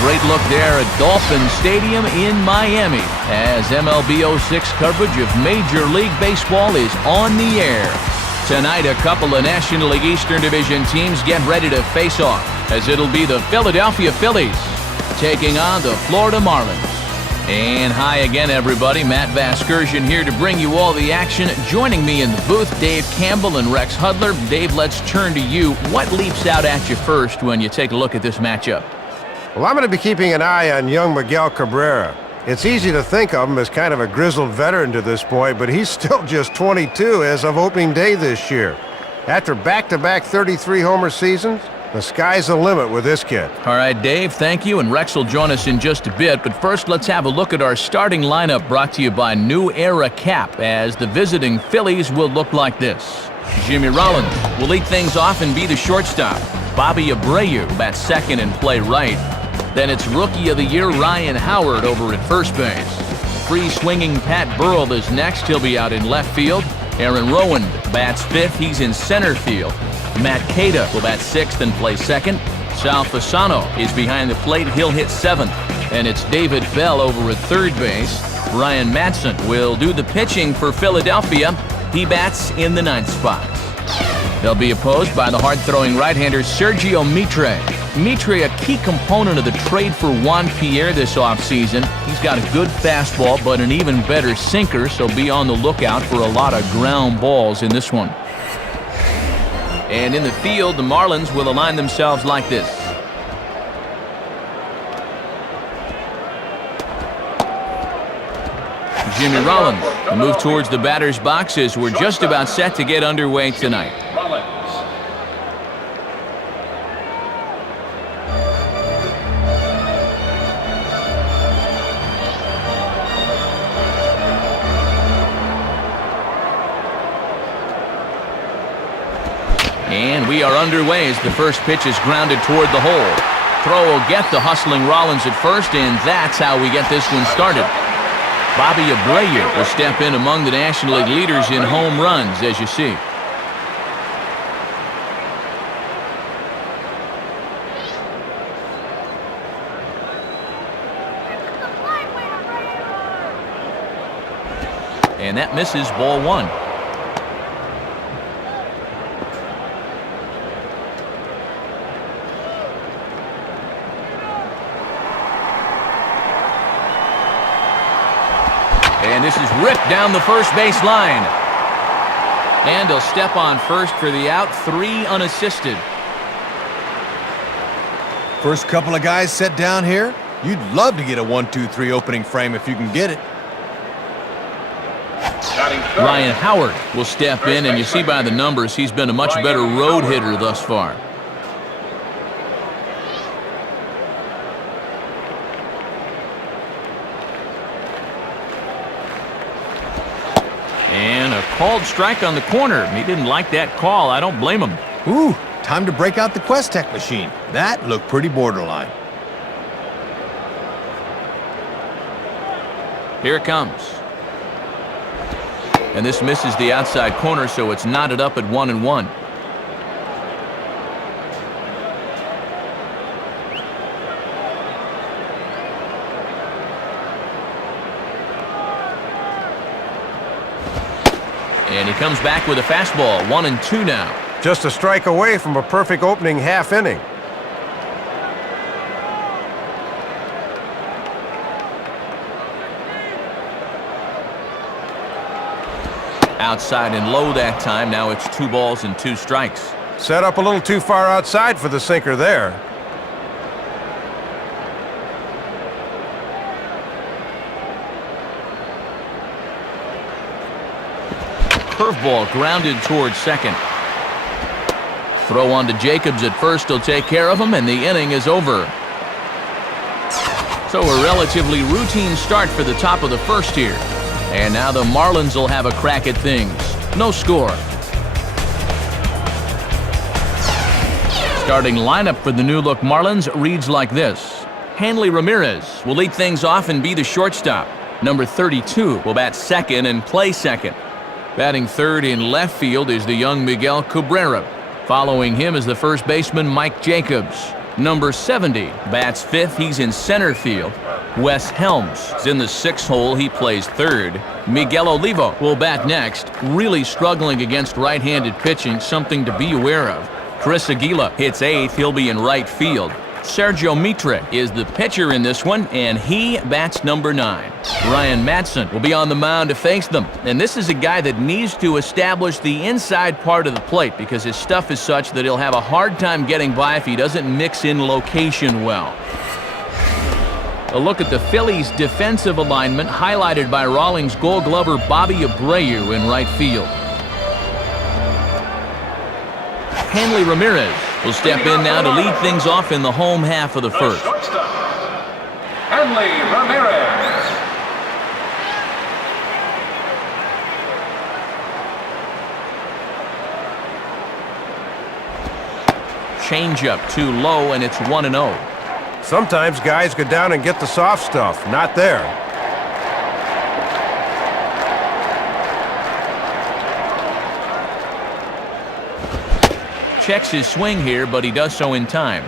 great look there at Dolphin Stadium in Miami as MLB 06 coverage of Major League Baseball is on the air. Tonight, a couple of National League Eastern Division teams get ready to face off, as it'll be the Philadelphia Phillies taking on the Florida Marlins. And hi again, everybody. Matt Vasgersian here to bring you all the action. Joining me in the booth, Dave Campbell and Rex Hudler. Dave, let's turn to you. What leaps out at you first when you take a look at this matchup? Well, I'm going to be keeping an eye on young Miguel Cabrera. It's easy to think of him as kind of a grizzled veteran to this point, but he's still just 22 as of opening day this year. After back-to-back 33-homer seasons, the sky's the limit with this kid. All right, Dave, thank you, and Rex will join us in just a bit. But first, let's have a look at our starting lineup brought to you by New Era Cap, as the visiting Phillies will look like this. Jimmy Rollins will lead things off and be the shortstop. Bobby Abreu bats second and play right. Then it's Rookie of the Year Ryan Howard over at first base. Free-swinging Pat Burrell is next. He'll be out in left field. Aaron Rowand bats fifth. He's in center field. Matt Kata will bat sixth and play second. Sal Fasano is behind the plate. He'll hit seventh. And it's David Bell over at third base. Brian Madsen will do the pitching for Philadelphia. He bats in the ninth spot. They'll be opposed by the hard-throwing right-hander Sergio Mitre. Mitre, a key component of the trade for Juan Pierre this offseason. He's got a good fastball, but an even better sinker, so be on the lookout for a lot of ground balls in this one. And in the field, the Marlins will align themselves like this. Jimmy Rollins will move towards the batter's box as we're just about set to get underway tonight. And we are underway as the first pitch is grounded toward the hole. Throw will get the hustling Rollins at first, and that's how we get this one started. Bobby Abreu will step in among the National League leaders in home runs, as you see. And that misses, ball one. And this is ripped down the first base line. And he'll step on first for the out, 3 unassisted. First couple of guys set down here. You'd love to get a 1-2-3 opening frame if you can get it. Ryan Howard will step in, and you see by the numbers he's been a much better road hitter thus far. And a called strike on the corner. He didn't like that call. I don't blame him. Ooh, time to break out the Quest-Tech machine. That looked pretty borderline. Here it comes. And this misses the outside corner, so it's knotted up at 1-1. And he comes back with a fastball, 1-2 now. Just a strike away from a perfect opening half inning. Outside and low that time. Now it's 2 balls and 2 strikes. Set up a little too far outside for the sinker there. Curveball grounded towards second. Throw on to Jacobs at first. He'll take care of him, and the inning is over. So a relatively routine start for the top of the first here. And now the Marlins will have a crack at things. No score. Starting lineup for the new-look Marlins reads like this. Hanley Ramirez will lead things off and be the shortstop. Number 32 will bat second and play second. Batting third in left field is the young Miguel Cabrera. Following him is the first baseman Mike Jacobs. Number 70 bats fifth. He's in center field. Wes Helms is in the sixth hole. He plays third. Miguel Olivo will bat next. Really struggling against right-handed pitching, something to be aware of. Chris Aguila hits eighth. He'll be in right field. Sergio Mitre is the pitcher in this one, and he bats number 9. Ryan Madsen will be on the mound to face them. And this is a guy that needs to establish the inside part of the plate because his stuff is such that he'll have a hard time getting by if he doesn't mix in location well. A look at the Phillies' defensive alignment highlighted by Rawlings Gold Glover Bobby Abreu in right field. Hanley Ramirez will step in now to lead things off in the home half of the first. Hanley Ramirez. Changeup too low, and it's 1-0. Sometimes guys go down and get the soft stuff. Not there. Checks his swing here, but he does so in time.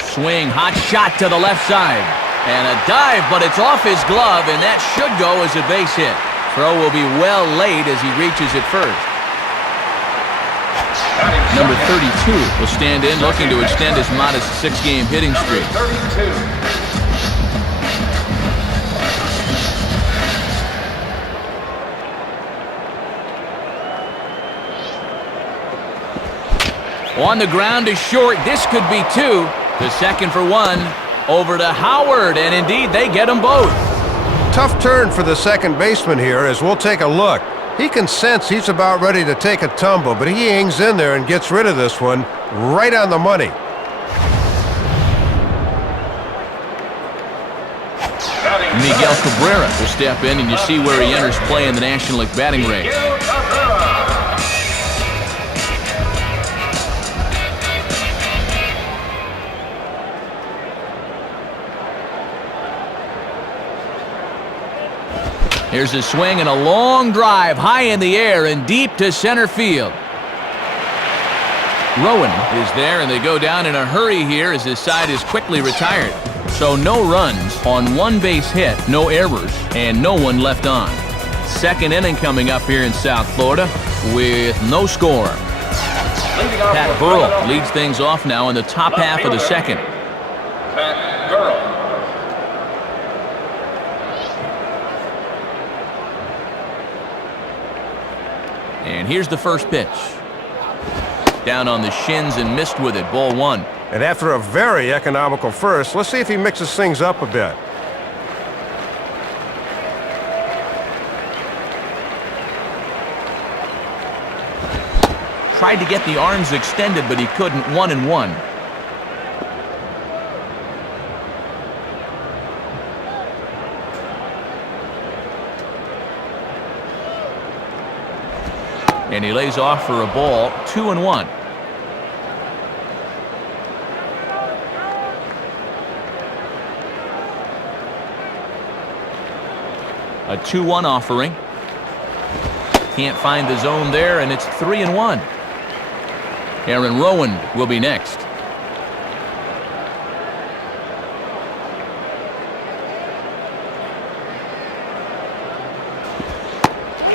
Swing, hot shot to the left side. And a dive, but it's off his glove, and that should go as a base hit. Throw will be well laid as he reaches it first. Number 32 will stand in, looking to extend his modest 6-game hitting streak. On the ground is short. This could be 2. The second for 1. Over to Howard, and indeed they get them both. Tough turn for the second baseman here as we'll take a look. He can sense he's about ready to take a tumble, but he hangs in there and gets rid of this one right on the money. Miguel Cabrera will step in, and you see where he enters play in the National League batting race. Here's a swing and a long drive high in the air and deep to center field. Rowand is there, and they go down in a hurry here as his side is quickly retired. So no runs on one base hit, no errors, and no one left on. Second inning coming up here in South Florida with no score. Pat Burrell leads things off now in the top half of the second. Pat Burrell. And here's the first pitch. Down on the shins and missed with it. Ball 1. And after a very economical first, let's see if he mixes things up a bit. Tried to get the arms extended, but he couldn't. 1-1. And he lays off for a ball. 2-1. A 2-1 offering. Can't find the zone there, and it's 3-1. Aaron Rowand will be next.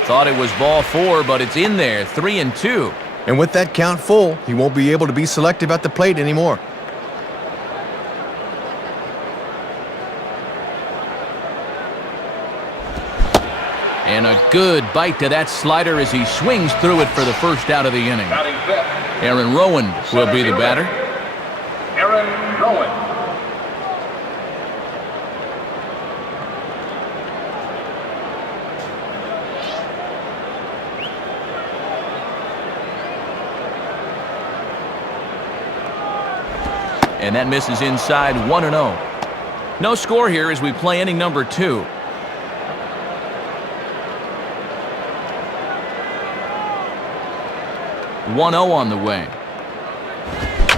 Thought it was ball 4, but it's in there. 3-2. And with that count full, he won't be able to be selective at the plate anymore. And a good bite to that slider as he swings through it for the first out of the inning. Aaron Rowand will be the batter. Aaron Rowand. And that misses inside. 1-0. No score here as we play inning number 2. On the way.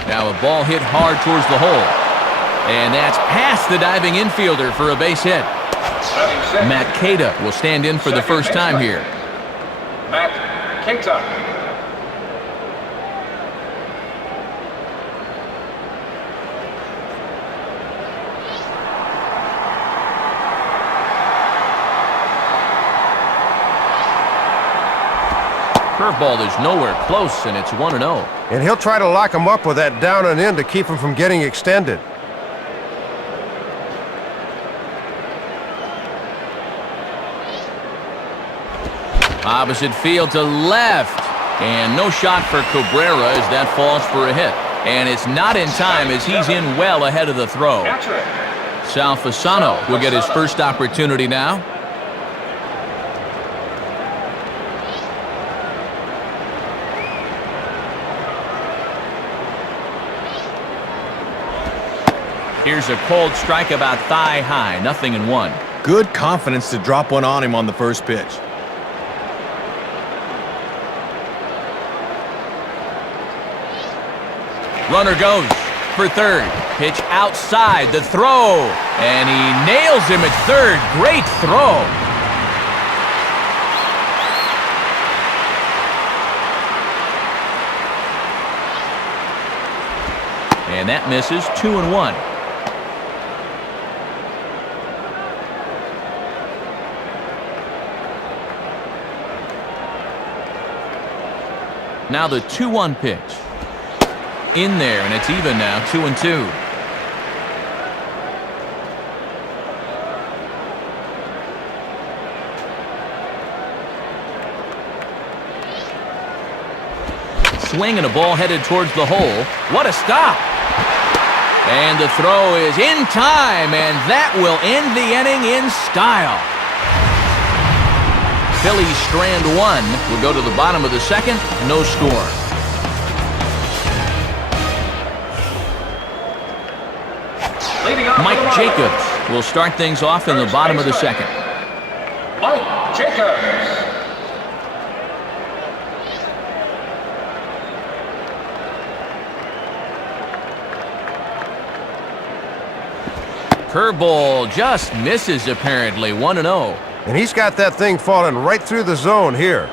Now a ball hit hard towards the hole. And that's past the diving infielder for a base hit. Matt Kata will stand in for the first time here. Matt Kata. Curveball is nowhere close, and it's 1-0. And he'll try to lock him up with that down and in to keep him from getting extended. Opposite field to left. And no shot for Cabrera as that falls for a hit. And it's not in time as he's in well ahead of the throw. Sal Fasano will get his first opportunity now. Here's a cold strike about thigh high, 0-1. Good confidence to drop one on him on the first pitch. Runner goes for third. Pitch outside the throw. And he nails him at third. Great throw. And that misses. 2-1. Now the 2-1 pitch. In there, and it's even now, 2-2. Swing and a ball headed towards the hole. What a stop! And the throw is in time, and that will end the inning in style. Phillies strand one. Will go to the bottom of the second. No score. Mike Jacobs will start things off in the bottom of the second. Mike Jacobs. Curveball just misses apparently. 1-0. And he's got that thing falling right through the zone here.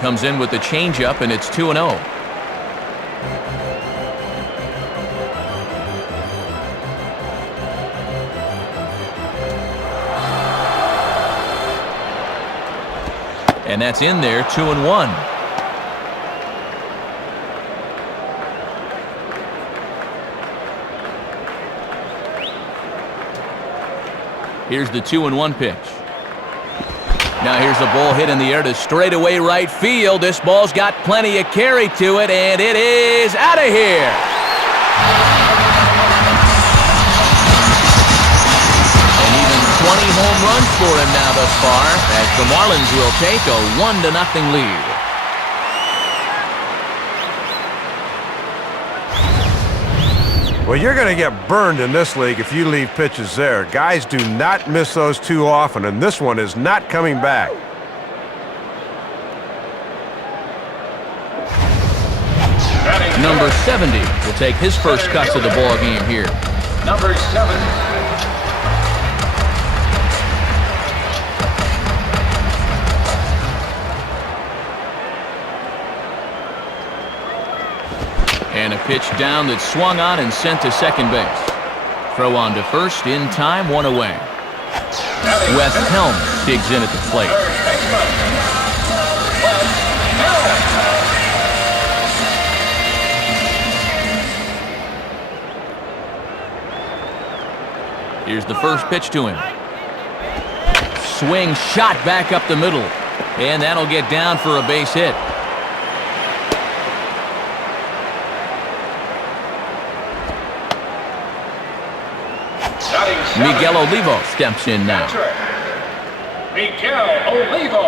Comes in with the changeup, and it's 2-0. And that's in there, 2-1. Here's the 2-1 pitch. Now here's a ball hit in the air to straightaway right field. This ball's got plenty of carry to it, and it is out of here. And even 20 home runs for him now thus far, as the Marlins will take a 1-0 lead. Well, you're going to get burned in this league if you leave pitches there. Guys do not miss those too often, and this one is not coming back. Number 70 will take his first cuts of the ball game here. Number 7. And a pitch down that's swung on and sent to second base. Throw on to first, in time, one away. Wes Helms digs in at the plate. Here's the first pitch to him. Swing shot back up the middle. And that'll get down for a base hit. Miguel Olivo steps in now. Miguel Olivo.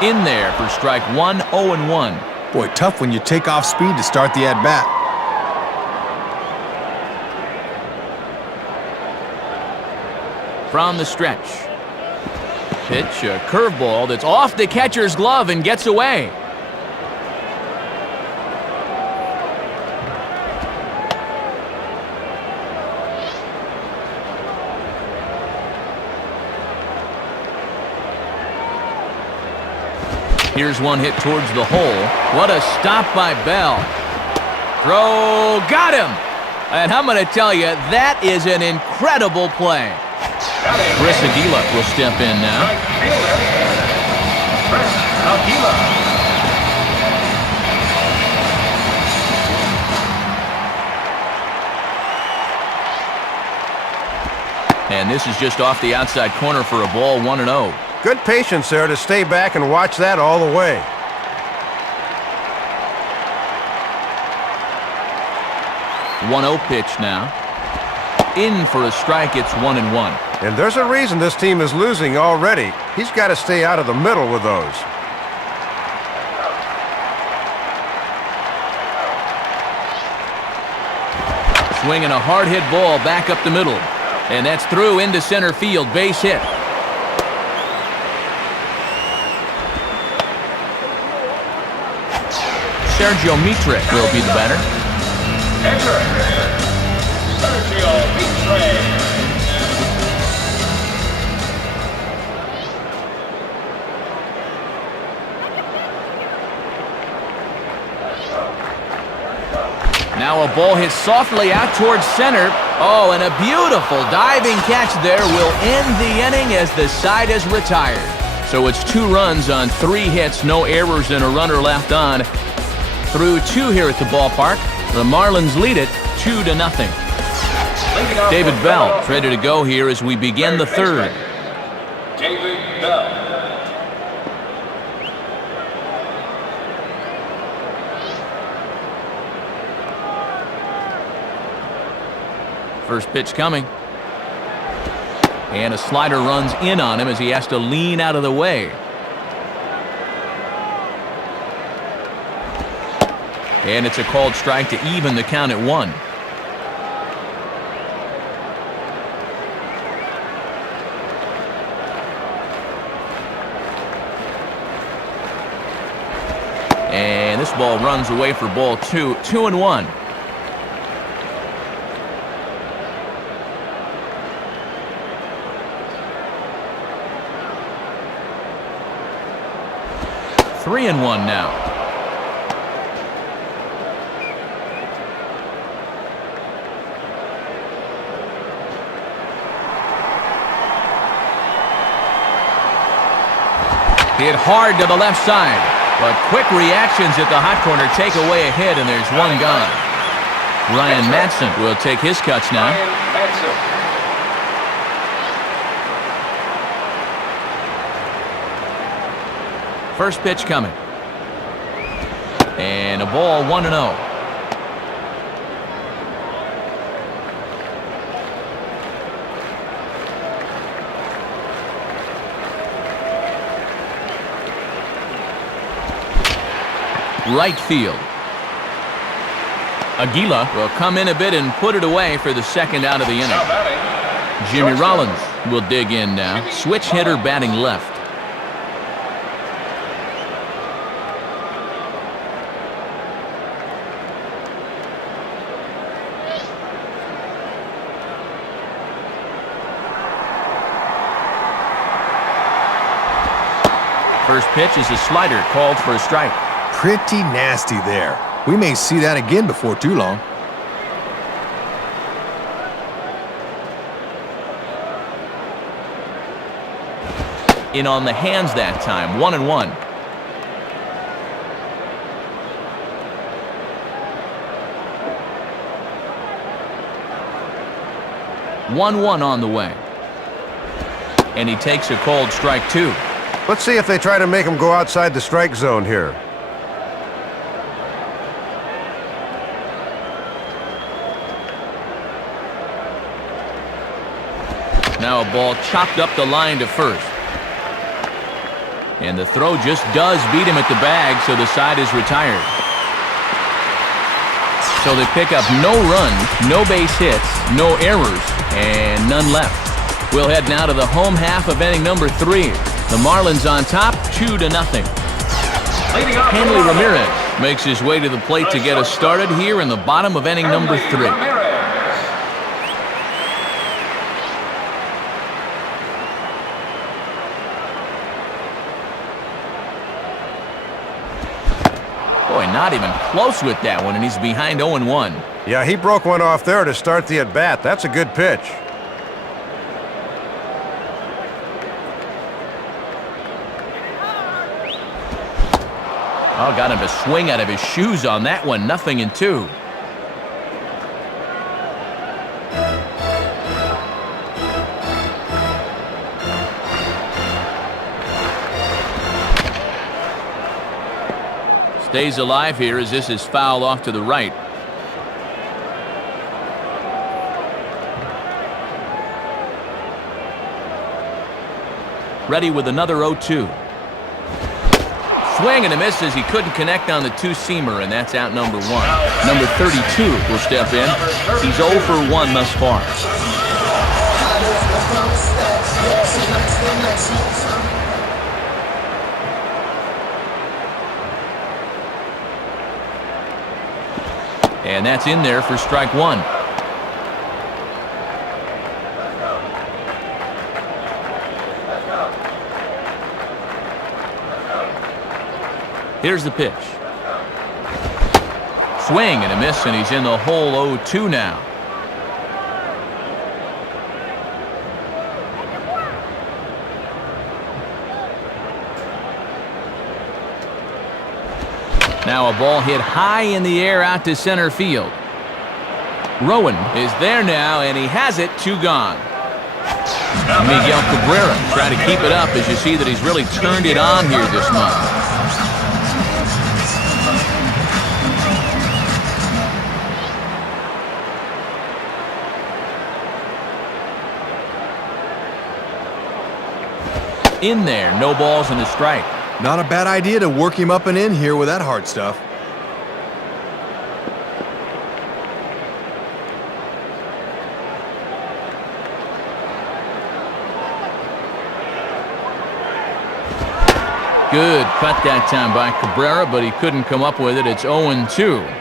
In there for strike one, 0-1. Boy, tough when you take off speed to start the at-bat. From the stretch. Pitch, a curveball that's off the catcher's glove and gets away. Here's one hit towards the hole. What a stop by Bell. Throw, got him! And I'm going to tell you, that is an incredible play. Chris Aguila will step in now. Right fielder, Chris Aguila. And this is just off the outside corner for a ball, 1-0. Good patience there to stay back and watch that all the way. One-0 pitch now. In for a strike, it's 1-1. And there's a reason this team is losing already. He's got to stay out of the middle with those. Swinging a hard hit ball back up the middle. And that's through into center field, base hit. Sergio Mitre will be the batter. Enter Sergio Mitre. Now a ball hit softly out towards center. Oh, and a beautiful diving catch there will end the inning as the side is retired. So it's 2 runs on 3 hits, no errors and a runner left on. Through 2 here at the ballpark. The Marlins lead it 2-0. David Bell ready to go here as we begin the third. David Bell. First pitch coming. And a slider runs in on him as he has to lean out of the way. And it's a called strike to even the count at 1. And this ball runs away for ball 2. 2-1. Three and 1 now. Hit hard to the left side, but quick reactions at the hot corner take away a hit, and there's one gone. Ryan Madsen will take his cuts now. Ryan Madsen. First pitch coming. And a ball, 1-0. Right field. Aguila will come in a bit and put it away for the second out of the inning. Now batting, Jimmy shortstop. Rollins will dig in now. Switch hitter batting left. First pitch is a slider called for a strike. Pretty nasty there. We may see that again before too long. In on the hands that time, 1-1. One on the way. And he takes a called strike 2. Let's see if they try to make him go outside the strike zone here. Now a ball chopped up the line to first. And the throw just does beat him at the bag, so the side is retired. So they pick up no runs, no base hits, no errors, and none left. We'll head now to the home half of inning number 3. The Marlins on top, 2-0. Hanley Ramirez makes his way to the plate to get us started here in the bottom of inning number 3. Boy, not even close with that one, and he's behind 0-1. Yeah, he broke one off there to start the at-bat. That's a good pitch. Oh, got him to swing out of his shoes on that one. 0-2. Stays alive here as this is fouled off to the right. Ready with another 0-2. Swing and a miss as he couldn't connect on the two-seamer, and that's out number 1. Number 32 will step in. He's 0 for 1 thus far. And that's in there for strike 1. Here's the pitch. Swing and a miss, and he's in the hole 0-2 now. Now a ball hit high in the air out to center field. Rowand is there now, and he has it. 2 gone. Miguel Cabrera trying to keep it up as you see that he's really turned it on here this month. In there, no balls and a strike. Not a bad idea to work him up and in here with that hard stuff. Good cut that time by Cabrera, but he couldn't come up with it. It's 0-2.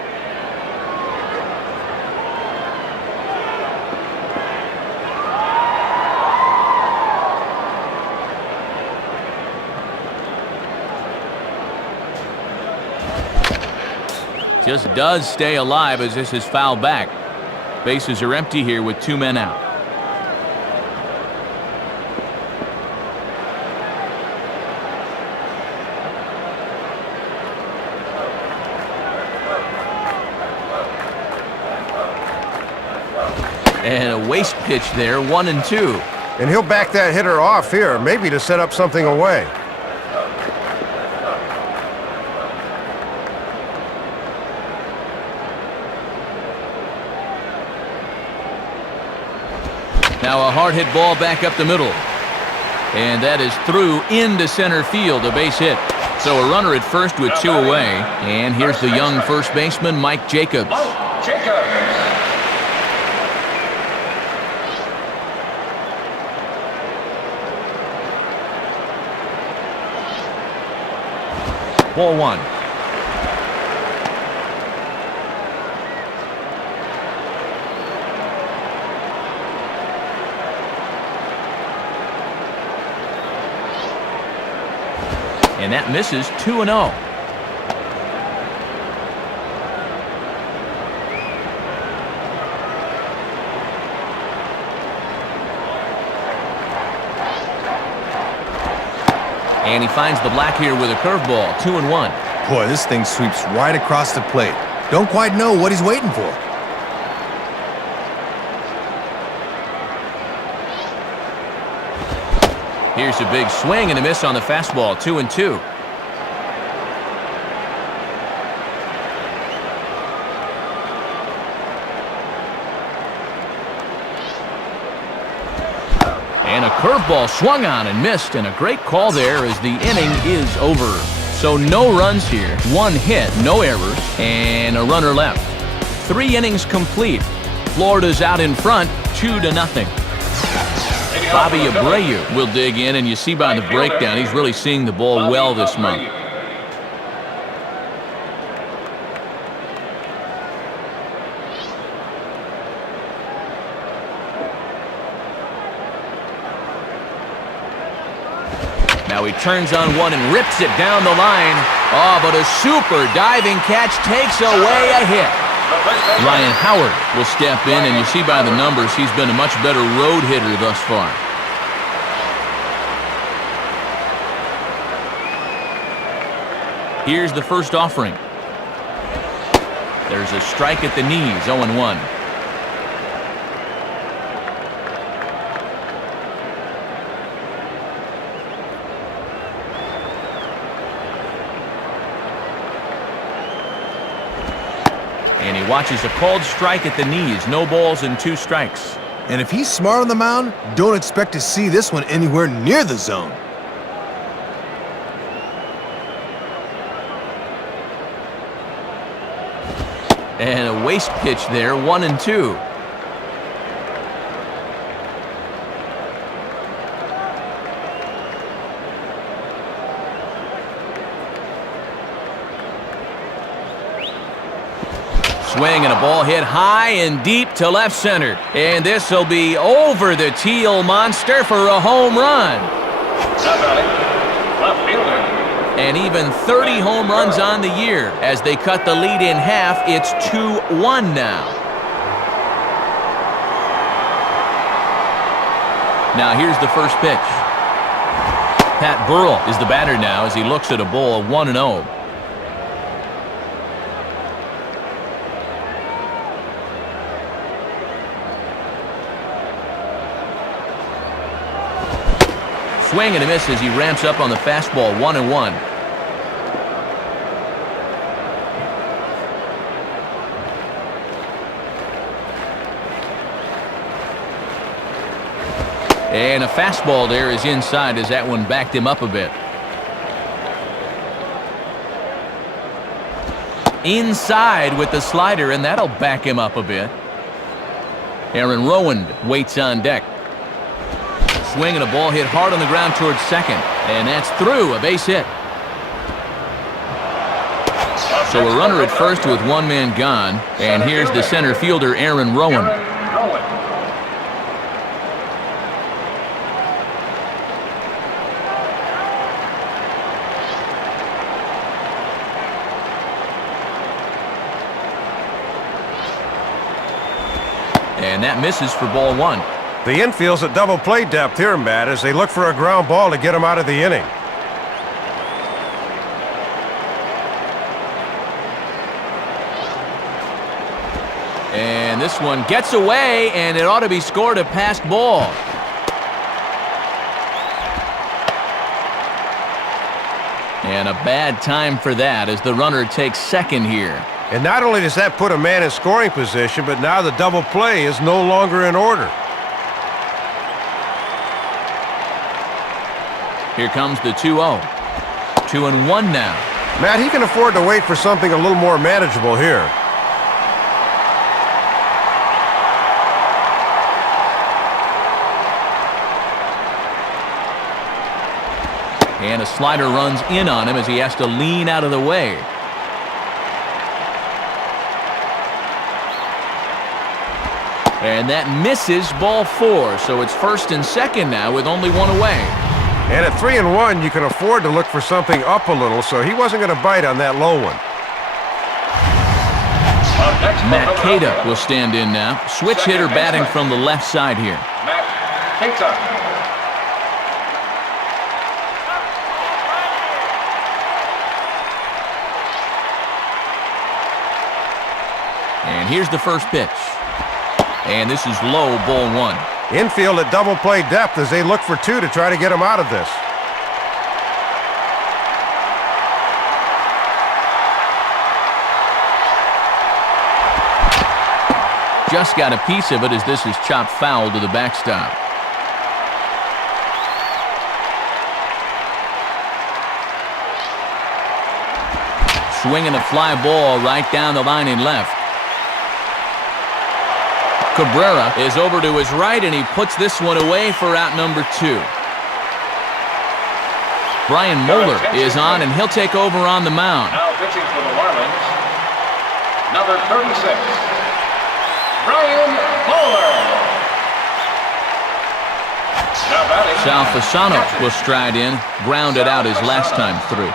Just does stay alive as this is fouled back. Bases are empty here with 2 men out. And a waste pitch there, 1-2. And he'll back that hitter off here, maybe to set up something away. Now a hard hit ball back up the middle. And that is through into center field, a base hit. So a runner at first with 2 away. And here's the young first baseman, Mike Jacobs. Ball 1. And that misses. 2-0. And he finds the black here with a curveball. 2-1. Boy, this thing sweeps right across the plate. Don't quite know what he's waiting for. Here's a big swing and a miss on the fastball. 2-2. And a curveball swung on and missed, and a great call there as the inning is over. So no runs here, 1 hit, no errors, and a runner left. 3 innings complete. Florida's out in front, 2-0. Bobby Abreu will dig in, and you see by the breakdown, he's really seeing the ball well this month. Now he turns on one and rips it down the line. Oh, but a super diving catch takes away a hit. Ryan Howard will step in, and you see by the numbers he's been a much better road hitter thus far. Here's the first offering. There's a strike at the knees, 0-1. And he watches a called strike at the knees. No balls and 2 strikes. And if he's smart on the mound, don't expect to see this one anywhere near the zone. And a waste pitch there, 1-2. Swing and a ball hit high and deep to left center. And this will be over the Teal monster for a home run. Left fielder. And even 30 home runs on the year. As they cut the lead in half, it's 2-1 now. Now here's the first pitch. Pat Burrell is the batter now as he looks at a ball, 1-0. Swing and a miss as he ramps up on the fastball, 1-1. And a fastball there is inside as that one backed him up a bit. Inside with the slider, and that'll back him up a bit. Aaron Rowand waits on deck. Swing and a ball hit hard on the ground towards second. And that's through, a base hit. So a runner at first with 1 man gone. And here's the center fielder, Aaron Rowand. And that misses for ball 1. The infield's at double play depth here, Matt, as they look for a ground ball to get him out of the inning. And this one gets away, and it ought to be scored a passed ball. And a bad time for that as the runner takes second here. And not only does that put a man in scoring position, but now the double play is no longer in order. Here comes the 2-0. 2-1 now. Matt, he can afford to wait for something a little more manageable here. And a slider runs in on him as he has to lean out of the way. And that misses ball 4, so it's first and second now with only 1 away. And at 3-1, you can afford to look for something up a little, so he wasn't going to bite on that low one. Matt Kata will stand in now. Switch hitter batting from the left side here. Matt Kata. And here's the first pitch. And this is low, ball 1. Infield at double play depth as they look for 2 to try to get him out of this. Just got a piece of it as this is chopped foul to the backstop. Swinging a fly ball right down the line in left. Cabrera is over to his right, and he puts this one away for out number 2. Brian Moeller is on, and he'll take over on the mound. Now pitching for the Marlins, number 36, Brian Moeller. Now batting, Sal Fasano will stride in, grounded out his last time through.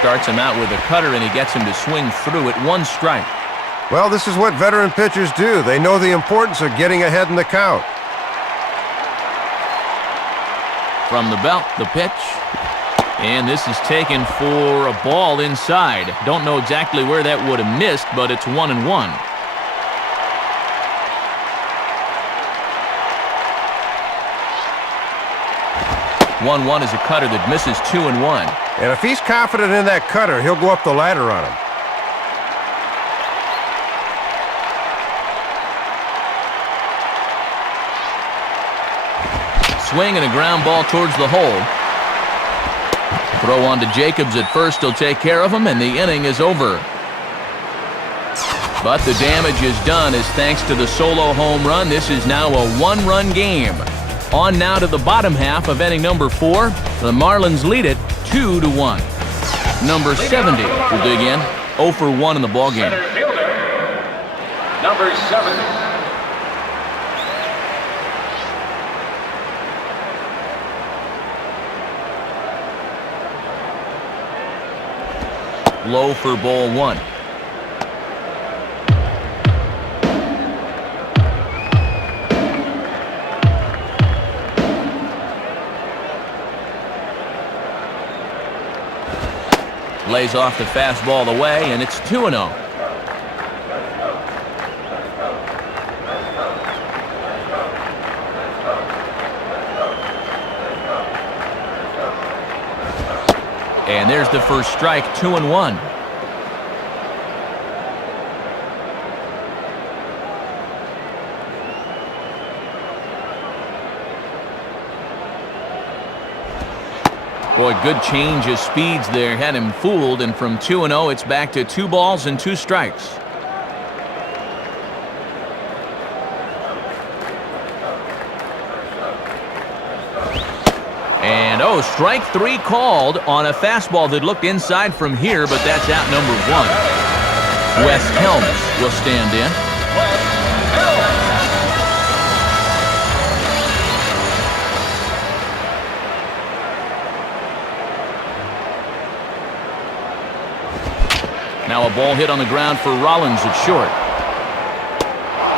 Starts him out with a cutter, and he gets him to swing through it. 1 strike. Well, this is what veteran pitchers do. They know the importance of getting ahead in the count. From the belt, the pitch. And this is taken for a ball inside. Don't know exactly where that would have missed, but it's 1-1. One is a cutter that misses 2-1. And if he's confident in that cutter, he'll go up the ladder on him. Swing and a ground ball towards the hole. Throw on to Jacobs at first. He'll take care of him, and the inning is over. But the damage is done as thanks to the solo home run, this is now a 1-run game. On now to the bottom half of inning number 4. The Marlins lead it 2-1. Number 70 will dig in. 0 for 1 in the ballgame. center fielder, number 70. Low for ball 1. Lays off the fastball away, and it's 2-0. And there's the first strike, 2-1. Boy, good change of speeds there. Had him fooled, and from 2-0, it's back to 2 balls and 2 strikes. And, strike 3 called on a fastball that looked inside from here, but that's out number 1. Wes Helms will stand in. Now a ball hit on the ground for Rollins at short.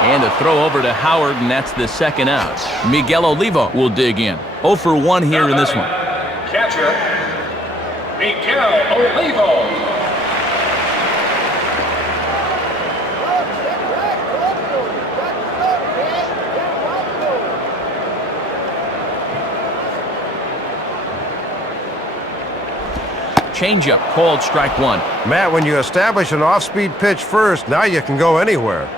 And a throw over to Howard, and that's the second out. Miguel Olivo will dig in. 0 for 1 here in this one. Catcher, Miguel Olivo. Changeup called strike 1. Matt, when you establish an off-speed pitch first, now you can go anywhere.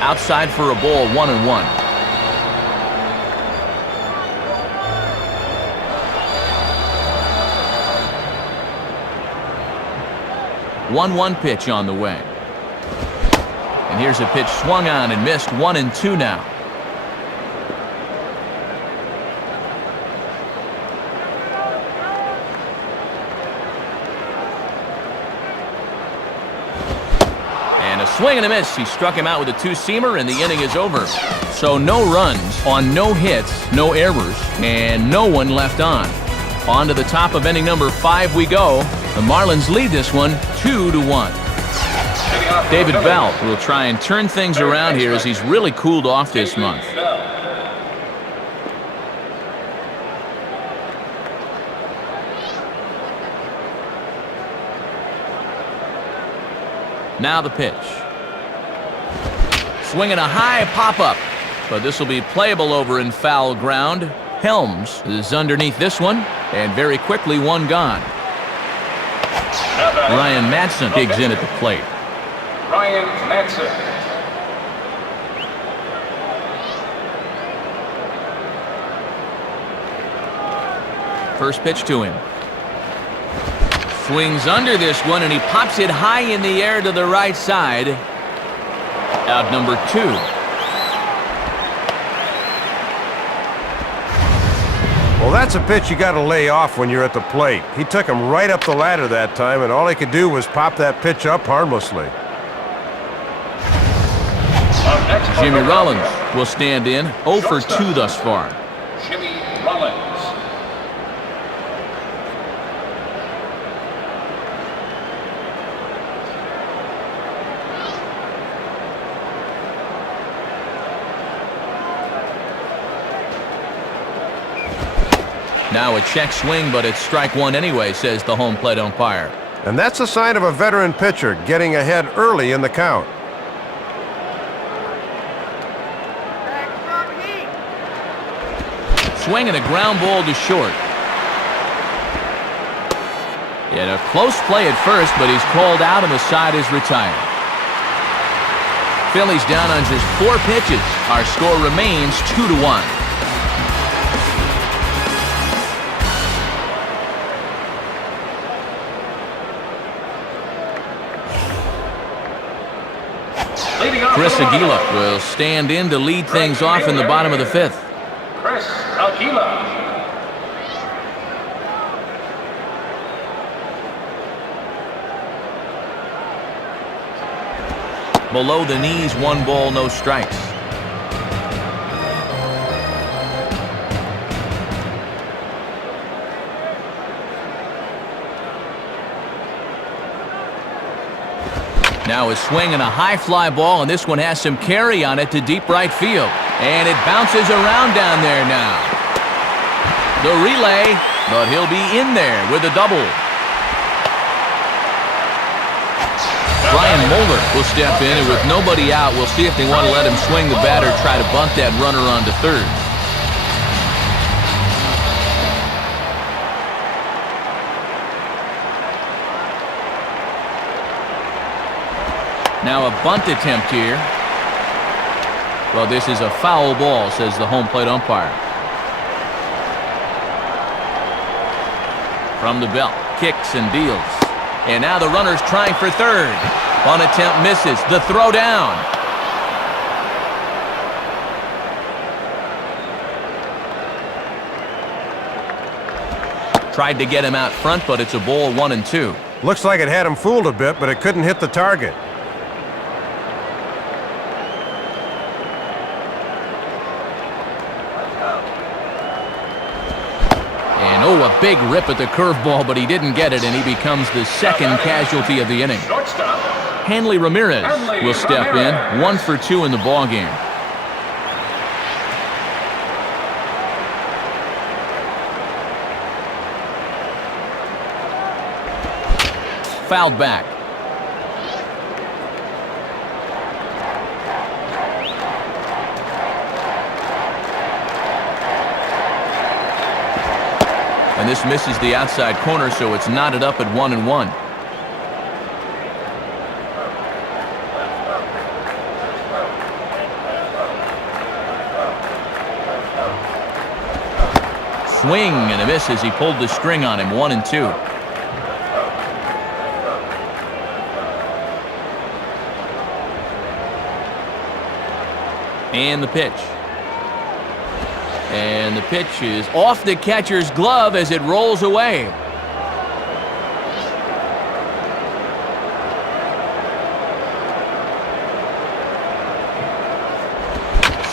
Outside for a ball, 1-1. 1-1 pitch on the way. And here's a pitch swung on and missed. 1-2 now. And a swing and a miss. He struck him out with a 2-seamer, and the inning is over. So no runs on no hits, no errors, and no one left on. On to the top of inning number 5 we go. The Marlins lead this one 2-1. David Bell will try and turn things around here as he's really cooled off this month. Now the pitch. Swinging a high pop-up, but this will be playable over in foul ground. Helms is underneath this one, and very quickly one gone. Ryan Madsen digs in at the plate. Ryan Madsen. First pitch to him. Swings under this one, and he pops it high in the air to the right side. Out number 2. Well, that's a pitch you got to lay off when you're at the plate. He took him right up the ladder that time, and all he could do was pop that pitch up harmlessly. Jimmy Rollins will stand in, 0 for 2 thus far. Jimmy Rollins. Now a check swing, but it's strike 1 anyway, says the home plate umpire. And that's a sign of a veteran pitcher getting ahead early in the count. Swing and a ground ball to short. Yeah, a close play at first, but he's called out and the side is retired. Phillies down on just 4 pitches. Our score remains 2-1. Chris Aguila will stand in to lead things off in the bottom of the 5th. Chris Aguila. Below the knees, 1 ball, no strikes. Now a swing and a high fly ball, and this one has some carry on it to deep right field. And it bounces around down there now. The relay, but he'll be in there with a double. Brian Moeller will step in, and with nobody out, we'll see if they want to let him swing the bat or try to bunt that runner onto third. Now a bunt attempt here. Well, this is a foul ball, says the home plate umpire. From the belt, kicks and deals. And now the runner's trying for third. Bunt attempt misses. The throw down. Tried to get him out front, but it's a ball 1-2. Looks like it had him fooled a bit, but it couldn't hit the target. And oh, a big rip at the curveball, but he didn't get it, and he becomes the second casualty of the inning. Hanley Ramirez will step in, 1 for 2 in the ballgame. Fouled back. And this misses the outside corner, so it's knotted up at 1-1. Swing and a miss as he pulled the string on him, 1-2. And the pitch. And the pitch is off the catcher's glove as it rolls away.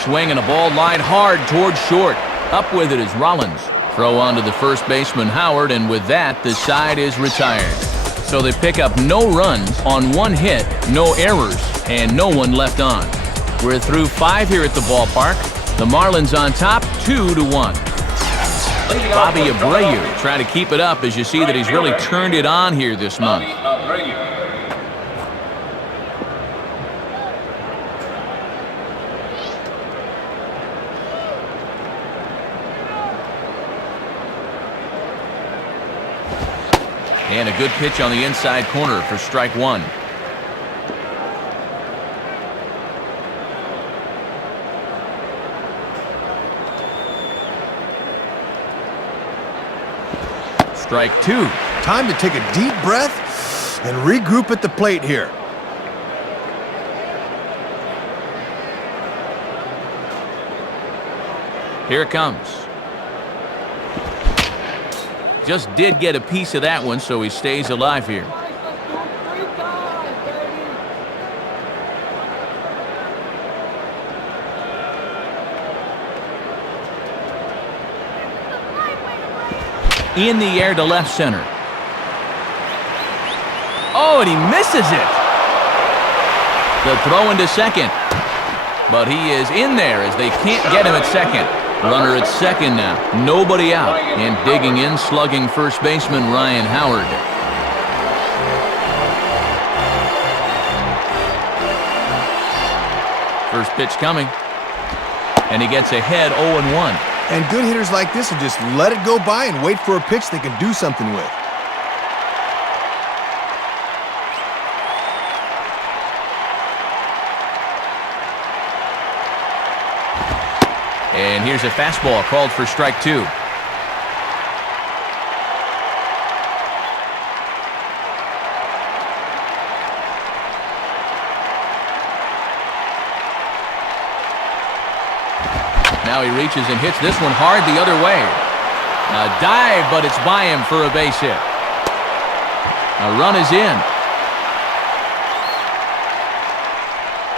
Swing and a ball lined hard towards short. Up with it is Rollins. Throw on to the first baseman Howard, and with that, the side is retired. So they pick up no runs on 1 hit, no errors, and no one left on. We're through 5 here at the ballpark. The Marlins on top, 2-1. Bobby Abreu trying to keep it up as you see that he's really turned it on here this month. And a good pitch on the inside corner for strike one. Strike two. Time to take a deep breath and regroup at the plate here. Here it comes. Just did get a piece of that one, so he stays alive here. In the air to left center. Oh, and he misses it. The throw into second. But he is in there as they can't get him at second. Runner at second now. Nobody out. And digging in, slugging first baseman Ryan Howard. First pitch coming. And he gets ahead 0-1. And good hitters like this will just let it go by and wait for a pitch they can do something with. And here's a fastball called for strike two. Now he reaches and hits this one hard the other way. A dive, but it's by him for a base hit. A run is in.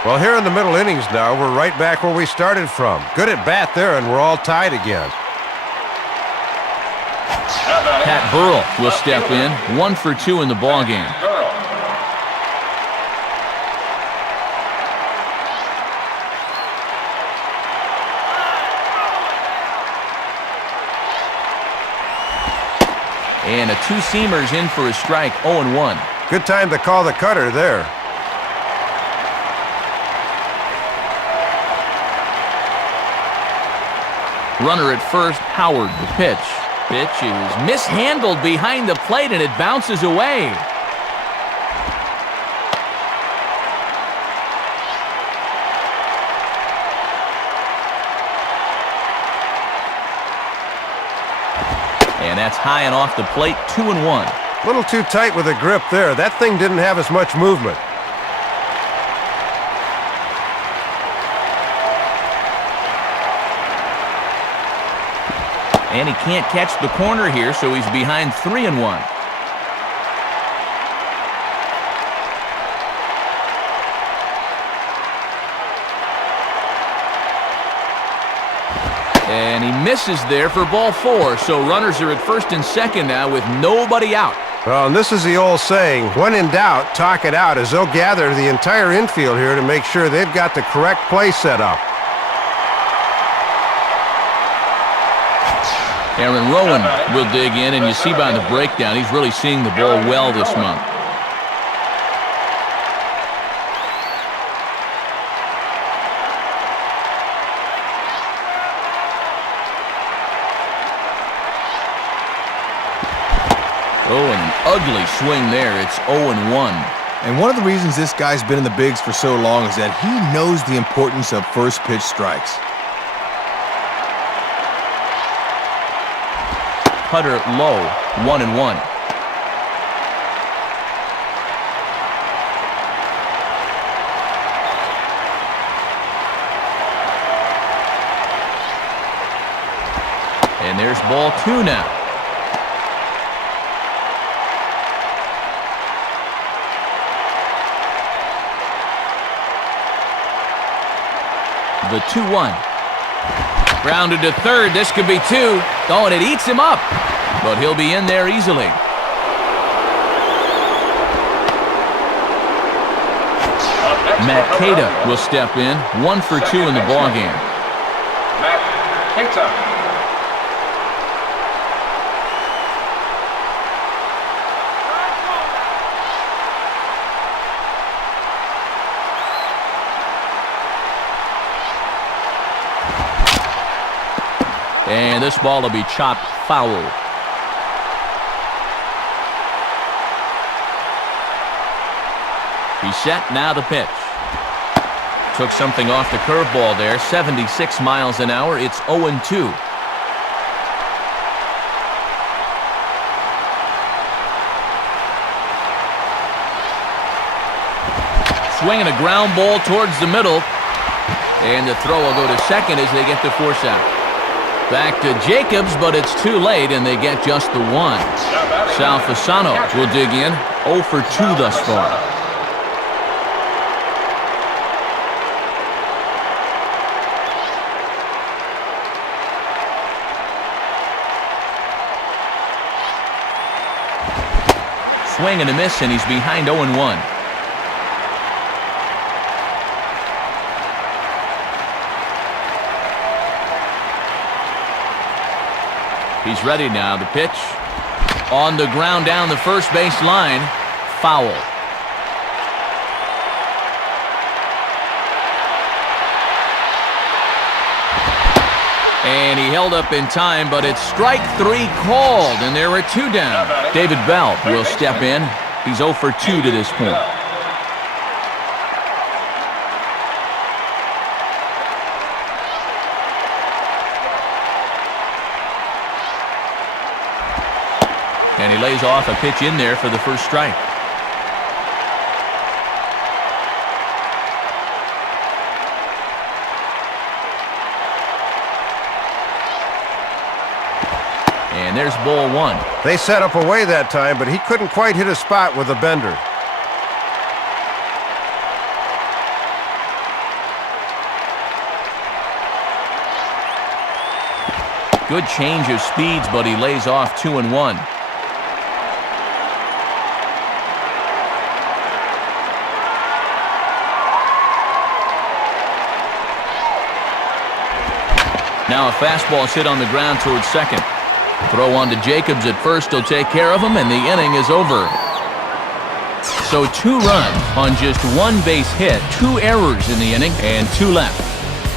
Well, here in the middle innings now, we're right back where we started from. Good at bat there, and we're all tied again. Pat Burrell will step in, 1 for 2 in the ballgame. And a two-seamer's in for a strike, 0-1. Good time to call the cutter there. Runner at first, Howard, the pitch. Pitch is mishandled behind the plate, and it bounces away. And that's high and off the plate, 2-1. A little too tight with the grip there. That thing didn't have as much movement. And he can't catch the corner here, so he's behind 3-1. And he misses there for ball 4, so runners are at first and second now with nobody out. Well, and this is the old saying, when in doubt, talk it out, as they'll gather the entire infield here to make sure they've got the correct play set up. Aaron Rowand will dig in, and you see by the breakdown, he's really seeing the ball well this month. Oh, and an ugly swing there. It's 0-1. And one of the reasons this guy's been in the bigs for so long is that he knows the importance of first pitch strikes. Cutter low, 1-1. And there's ball 2 now. The 2-1. Grounded to third. This could be 2. Oh, and it eats him up. But he'll be in there easily. Matt Kata will step in. 1 for 2 in the ballgame. Matt Kata. And this ball will be chopped foul. He's set, now the pitch. Took something off the curveball there, 76 miles an hour. It's 0-2. Swinging a ground ball towards the middle. And the throw will go to second as they get the force out. Back to Jacobs, but it's too late, and they get just the one. Sal Fasano will dig in, 0 for 2 thus far. Swing and a miss, and he's behind 0-1. He's ready now. The pitch on the ground down the first base line. Foul. And he held up in time, but it's strike 3 called, and there are 2 down. David Bell will step in. He's 0 for 2 to this point. And he lays off a pitch in there for the first strike. And there's ball 1. They set up away that time, but he couldn't quite hit a spot with a bender. Good change of speeds, but he lays off 2-1. Now a fastball hit on the ground towards second. Throw on to Jacobs at first. He'll take care of him, and the inning is over. So 2 runs on just 1 base hit, 2 errors in the inning, and 2 left.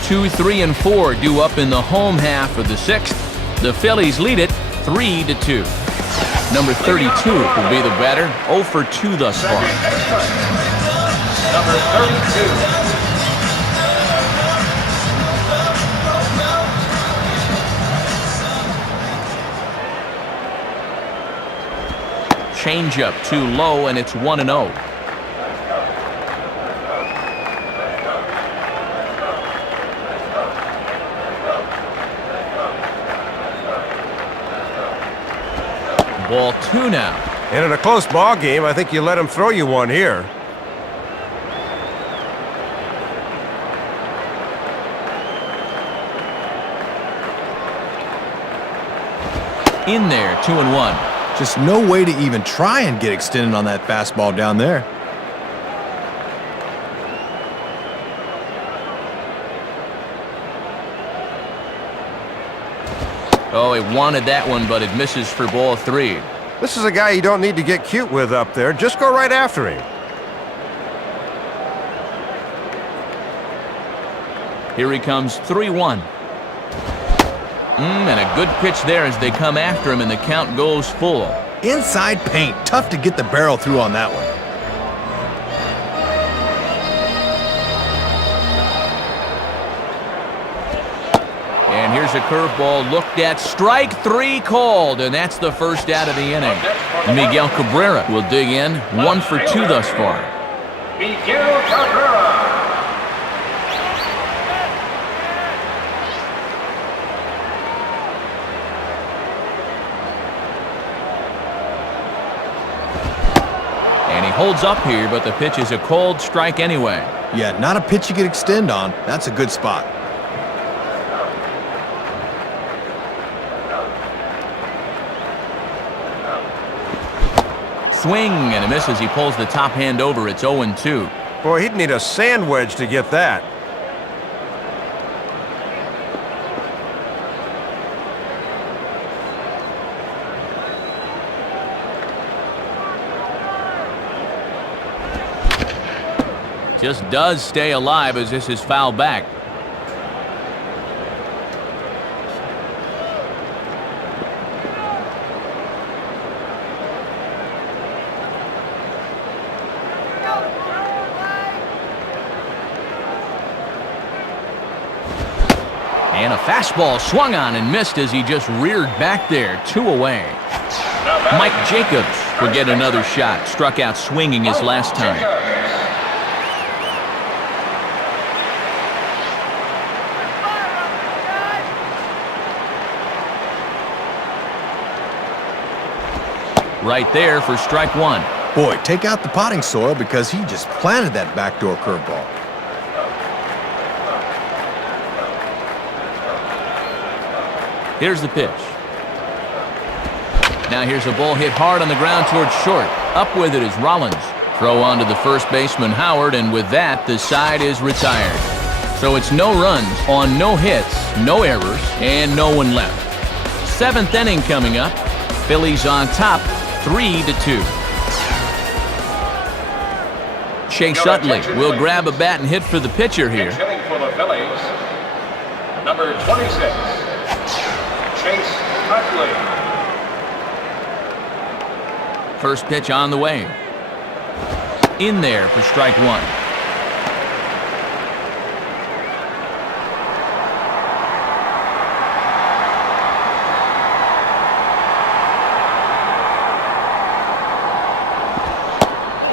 2, 3, and 4 due up in the home half of the 6th. The Phillies lead it 3-2. Number 32 will be the batter, 0 for 2 thus far. Number 32. Changeup too low, and it's 1-0. Ball 2 now. And in a close ball game, I think you let him throw you one here. In there, 2-1. Just no way to even try and get extended on that fastball down there. Oh, he wanted that one, but it misses for ball 3. This is a guy you don't need to get cute with up there. Just go right after him. Here he comes, 3-1. And a good pitch there as they come after him, and the count goes full. Inside paint. Tough to get the barrel through on that one. And here's a curveball looked at. Strike 3 called, and that's the first out of the inning. Miguel Cabrera will dig in, 1 for 2 thus far. Miguel Cabrera. And he holds up here, but the pitch is a called strike anyway. Yeah, not a pitch you could extend on. That's a good spot. Swing and a miss as he pulls the top hand over. It's 0-2. Boy, he'd need a sand wedge to get that. Just does stay alive as this is fouled back. And a fastball swung on and missed as he just reared back there. 2 away. Mike Jacobs will get another shot. Struck out swinging his last time. Right there for strike 1. Boy, take out the potting soil because he just planted that backdoor curveball. Here's the pitch. Now here's a ball hit hard on the ground towards short. Up with it is Rollins. Throw on to the first baseman Howard, and with that, the side is retired. So it's no runs on no hits, no errors, and no one left. 7th inning coming up. Phillies on top, 3-2. Chase Utley will grab a bat and hit for the pitcher here. Hitting for the Phillies, number 26, Chase Utley. First pitch on the way. In there for strike 1.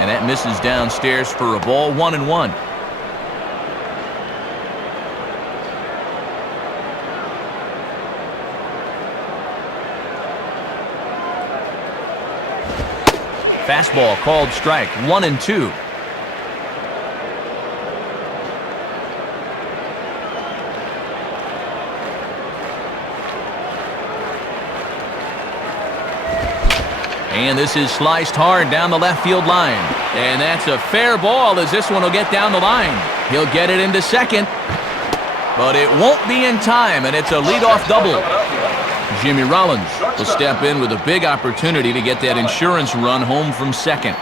And that misses downstairs for a ball. 1-1. Fastball called strike. 1-2. And this is sliced hard down the left field line. And that's a fair ball as this one will get down the line. He'll get it into second. But it won't be in time, and it's a leadoff double. Jimmy Rollins will step in with a big opportunity to get that insurance run home from second.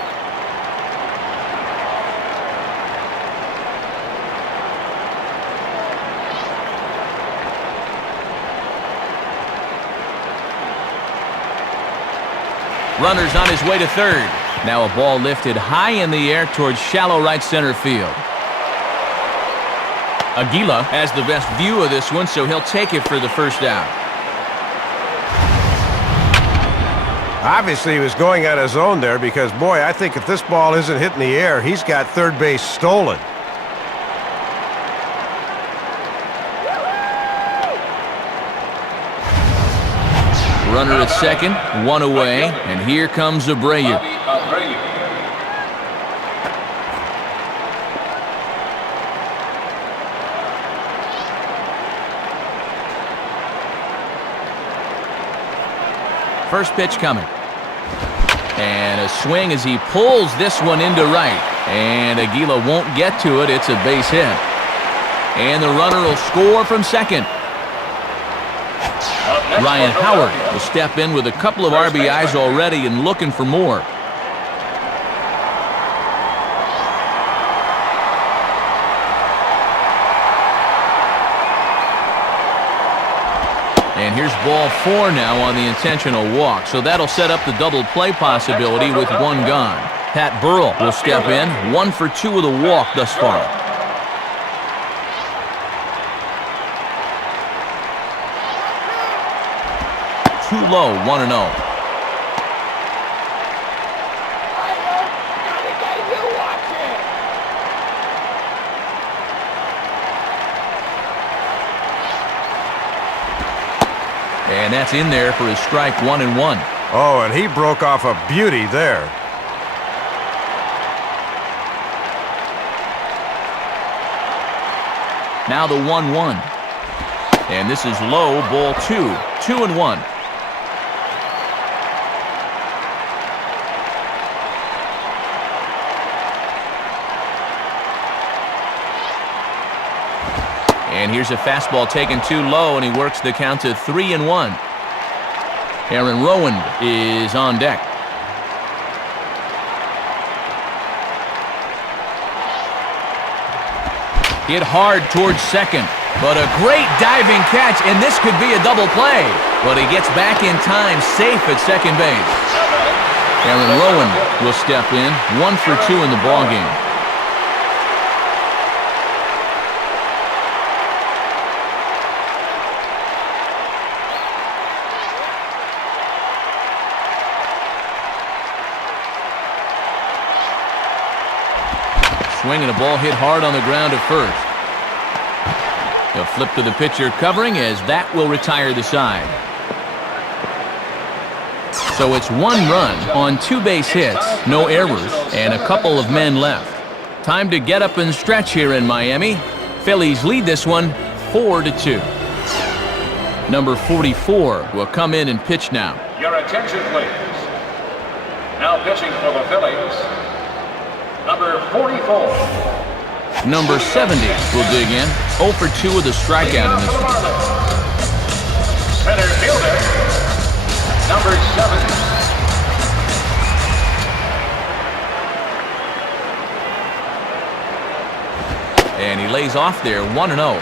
Runner's on his way to third. Now a ball lifted high in the air towards shallow right center field. Aguila has the best view of this one, so he'll take it for the first out. Obviously, he was going on his own there because, boy, I think if this ball isn't hitting the air, he's got third base stolen. Runner at second, 1 away, and here comes Abreu. First pitch coming. And a swing as he pulls this one into right. And Aguila won't get to it. It's a base hit. And the runner will score from second. Ryan Howard will step in with a couple of RBIs already and looking for more. And here's ball 4 now on the intentional walk. So that'll set up the double play possibility with 1 gone. Pat Burrell will step in, 1 for 2 of the walk thus far. Too low, 1-0. And that's in there for his strike. 1-1. Oh, and he broke off a beauty there. Now the 1-1. And this is low, ball 2. 2-1. And here's a fastball taken too low, and he works the count to 3-1. Aaron Rowand is on deck. Hit hard towards second, but a great diving catch, and this could be a double play. But he gets back in time, safe at second base. Aaron Rowand will step in, 1 for 2 in the ballgame. Swinging a ball hit hard on the ground at first. He'll flip to the pitcher covering as that will retire the side. So it's 1 run on 2 base hits, no errors, and a couple of men left. Time to get up and stretch here in Miami. Phillies lead this one 4-2. Number 44 will come in and pitch now. Your attention, please. Now pitching for the Phillies, number 44. Number 70 will dig in. 0 for 2 with a strikeout in this one. Center fielder, number 70. And he lays off there 1-0.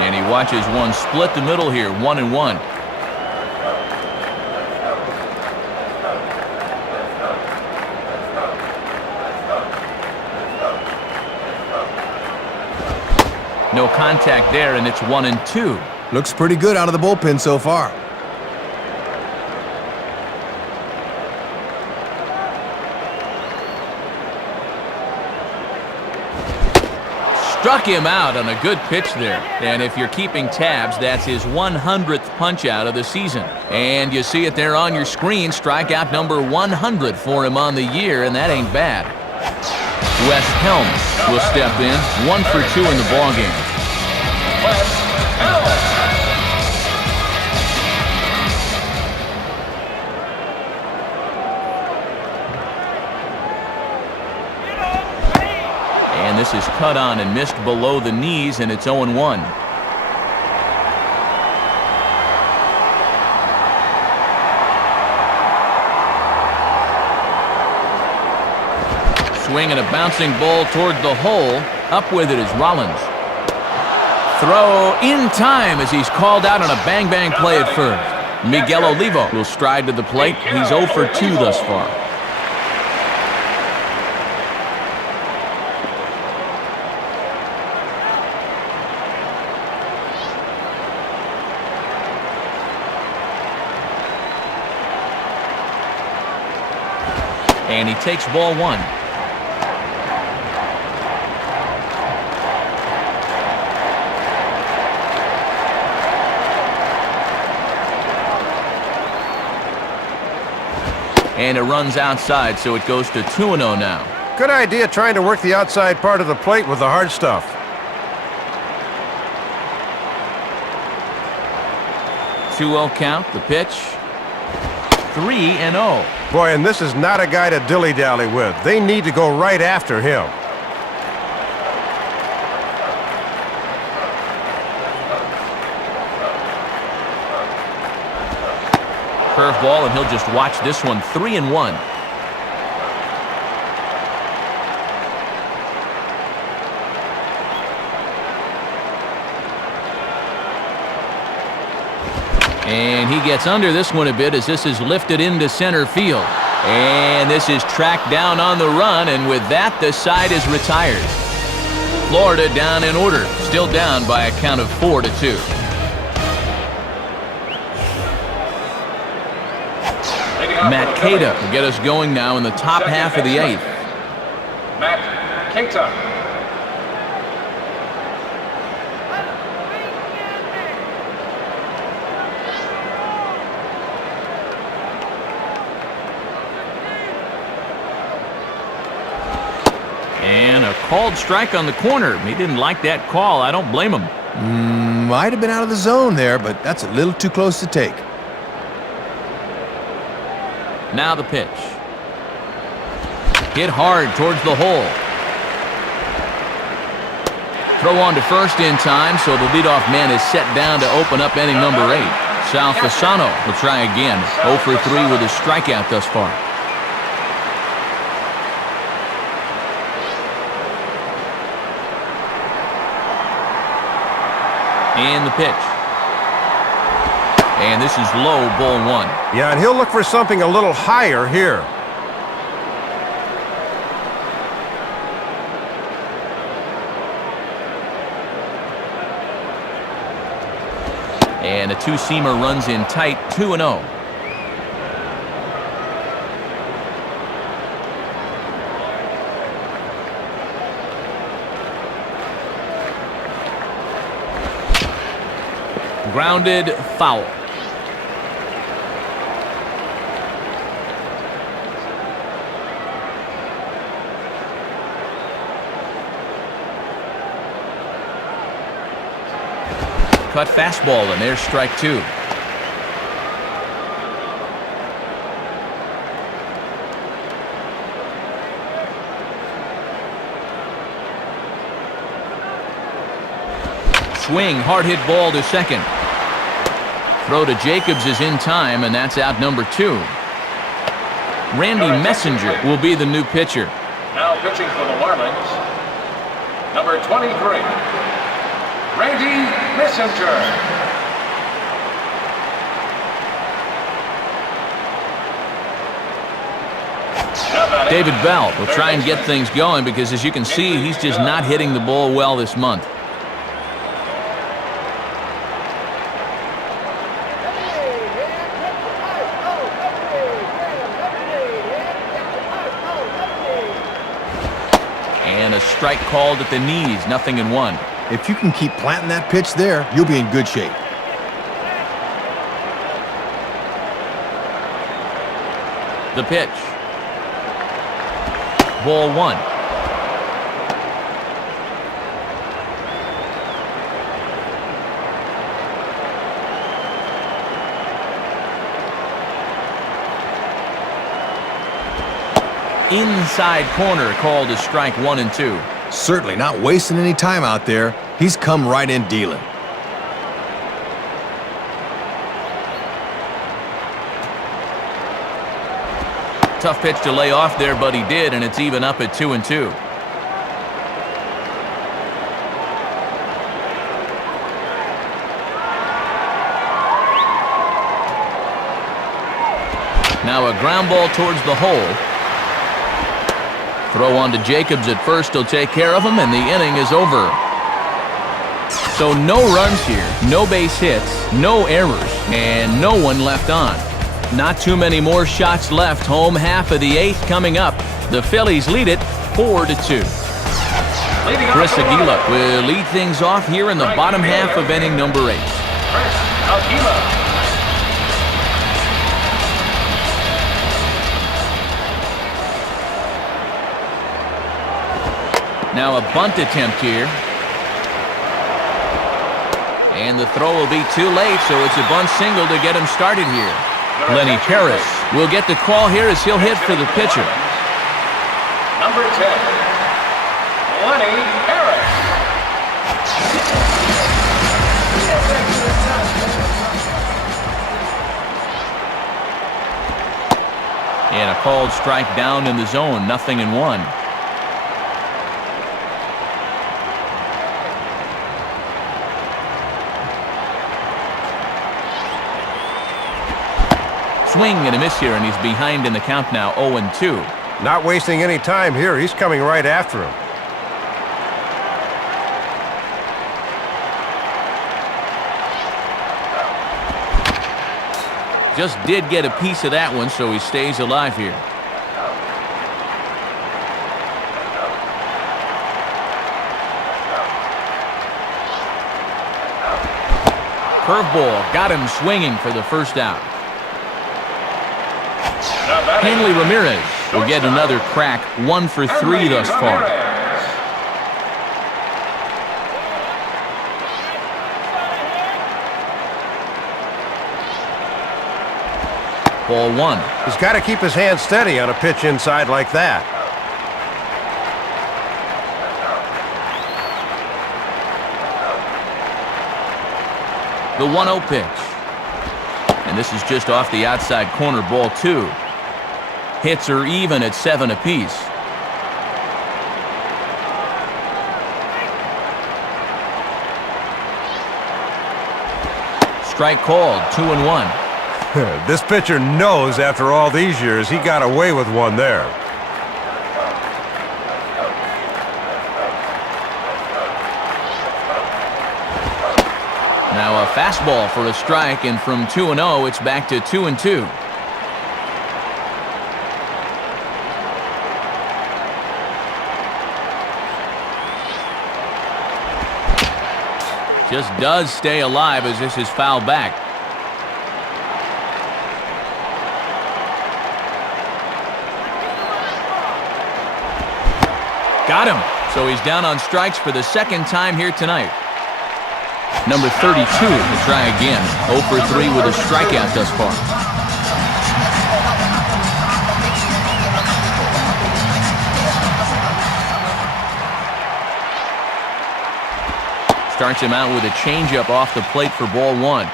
And he watches one split the middle here, 1-1. No contact there, and it's 1-2. Looks pretty good out of the bullpen so far. Struck him out on a good pitch there. And if you're keeping tabs, that's his 100th punch out of the season. And you see it there on your screen, strikeout number 100 for him on the year, and that ain't bad. Wes Helms will step in, 1 for 2 in the ballgame. Wes Helms. And this is cut on and missed below the knees, and it's 0-1. Swing and a bouncing ball toward the hole. Up with it is Rollins. Throw in time as he's called out on a bang-bang play at first. Miguel Olivo will stride to the plate. He's 0 for 2 thus far. And he takes ball 1. And it runs outside, so it goes to 2-0 now. Good idea trying to work the outside part of the plate with the hard stuff. Two-0 count, the pitch. 3-0. Boy, and this is not a guy to dilly-dally with. They need to go right after him. Curveball, and he'll just watch this one. 3-1. And he gets under this one a bit as this is lifted into center field. And this is tracked down on the run, and with that, the side is retired. Florida down in order, still down by a count of 4-2. Matt Kata will get us going now in the top half of the 8th. Matt Kata. And a called strike on the corner. He didn't like that call. I don't blame him. Might have been out of the zone there, but that's a little too close to take. Now the pitch. Hit hard towards the hole. Throw on to first in time, so the leadoff man is set down to open up inning number 8. Sal Fasano will try again. 0 for 3 with a strikeout thus far. And the pitch. And this is low, ball 1. Yeah, and he'll look for something a little higher here. And a two-seamer runs in tight, 2-0. Grounded, foul. Cut fastball, and there's strike two. Swing, hard hit ball to second. Throw to Jacobs is in time, and that's out number 2. Randy Messenger will be the new pitcher. Now pitching for the Marlins, number 23, Randy Messenger. David Bell will try and get things going because, as you can see, he's just not hitting the ball well this month. And a strike called at the knees, 0-1. If you can keep planting that pitch there, you'll be in good shape. The pitch. Ball 1. Inside corner called as strike 1 and 2. Certainly not wasting any time out there. He's come right in dealing. Tough pitch to lay off there, but he did, and it's even up at 2 and 2. Now a ground ball towards the hole. Throw on to Jacobs at first. He'll take care of him, and the inning is over. So no runs here, no base hits, no errors, and no one left on. Not too many more shots left. Home half of the 8th coming up. The Phillies lead it 4-2. Chris Aguila will lead things off here in the bottom half of inning number 8. Chris Aguila. Now a bunt attempt here. And the throw will be too late, so it's a bunt single to get him started here. Lenny Paris will get the call here as he'll hit for the pitcher. Number 10, Lenny Paris. And a called strike down in the zone, 0-1. Swing and a miss here, and he's behind in the count now, 0-2. Not wasting any time here. He's coming right after him. Just did get a piece of that one, so he stays alive here. Curveball got him swinging for the first out. Hanley Ramirez will get another crack, 1 for 3 thus far. Ball 1. He's got to keep his hand steady on a pitch inside like that. The 1-0 pitch. And this is just off the outside corner, ball 2. Hits are even at 7 apiece. Strike called, 2-1. This pitcher knows after all these years he got away with one there. Now a fastball for a strike, and from 2-0, it's back to 2-2. Just does stay alive as this is fouled back. Got him. So he's down on strikes for the second time here tonight. Number 32 to try again. 0 for 3 with a strikeout thus far. Starts him out with a changeup off the plate for ball 1.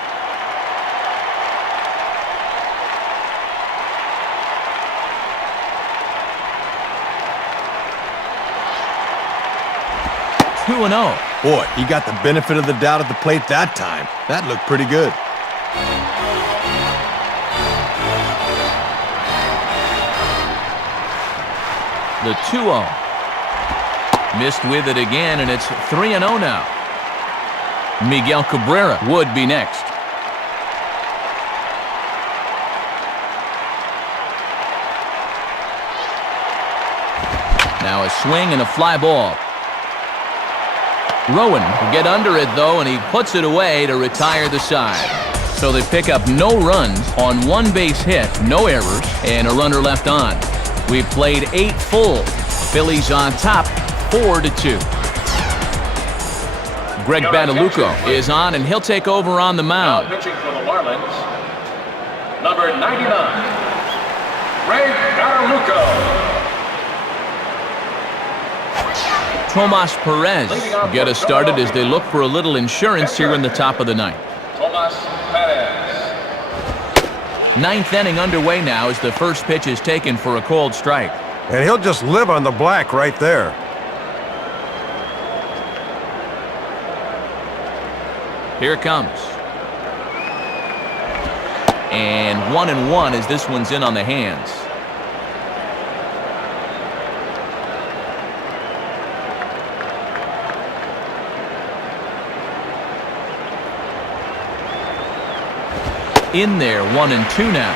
Two and 0. Boy, he got the benefit of the doubt at the plate that time. That looked pretty good. The 2-0. Missed with it again, and it's 3-0 now. Miguel Cabrera would be next. Now a swing and a fly ball. Rowand will get under it, though, and he puts it away to retire the side. So they pick up no runs on one base hit, no errors, and a runner left on. We've played 8 full. Phillies on top, 4-2. Greg Badalucco is on, and he'll take over on the mound. Now pitching for the Marlins, number 99, Greg Badalucco. Tomas Perez get us started as they look for a little insurance here in the top of the ninth. Tomas Perez. Ninth inning underway now as the first pitch is taken for a called strike. And he'll just live on the black right there. Here it comes. And 1-1 as this one's in on the hands. In there, 1-2 now.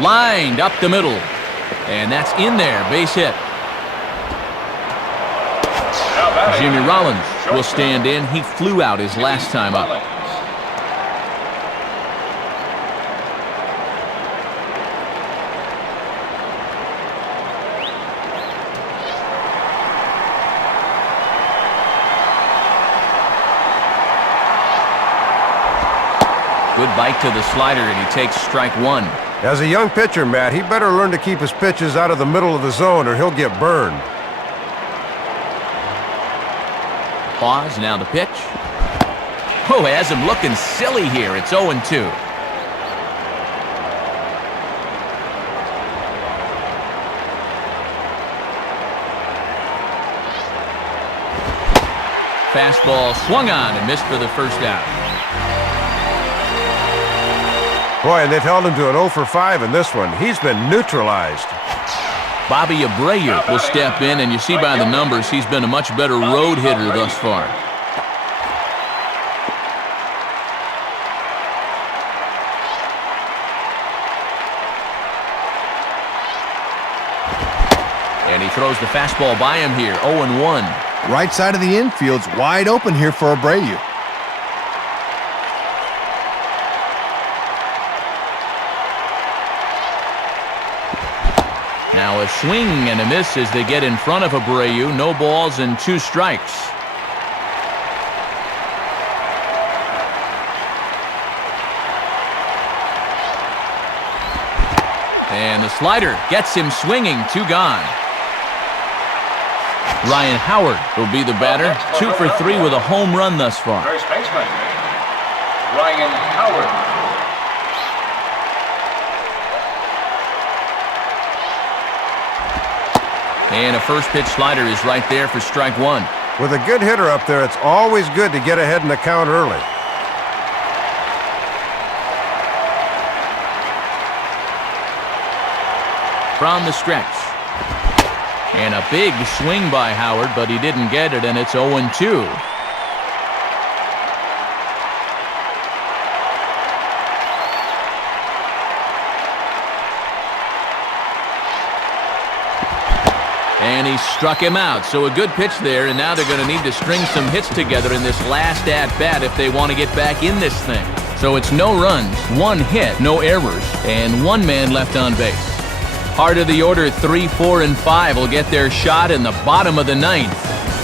Lined up the middle. And that's in there, base hit. Jimmy Rollins will stand in. He flew out his last time up. Good bite to the slider, and he takes strike 1. As a young pitcher, Matt, he better learn to keep his pitches out of the middle of the zone or he'll get burned. Pause, now the pitch. Oh, has him looking silly here. It's 0-2. Fastball swung on and missed for the first out. Boy, and they've held him to an 0 for 5 in this one. He's been neutralized. Bobby Abreu will step in, and you see by the numbers he's been a much better road hitter thus far. And he throws the fastball by him here, 0-1. Right side of the infield's wide open here for Abreu. Now a swing and a miss as they get in front of Abreu. No balls and 2 strikes. And the slider gets him swinging. 2 gone. Ryan Howard will be the batter. 2 for 3 with a home run thus far. First baseman, Ryan Howard. And a first pitch slider is right there for strike 1. With a good hitter up there, it's always good to get ahead in the count early. from the stretch. And a big swing by Howard, but he didn't get it, and it's 0-2. And he struck him out. So a good pitch there, and now they're going to need to string some hits together in this last at-bat if they want to get back in this thing. So it's no runs, 1 hit, no errors, and 1 man left on base. Heart of the order, 3, 4, and 5 will get their shot in the bottom of the 9th.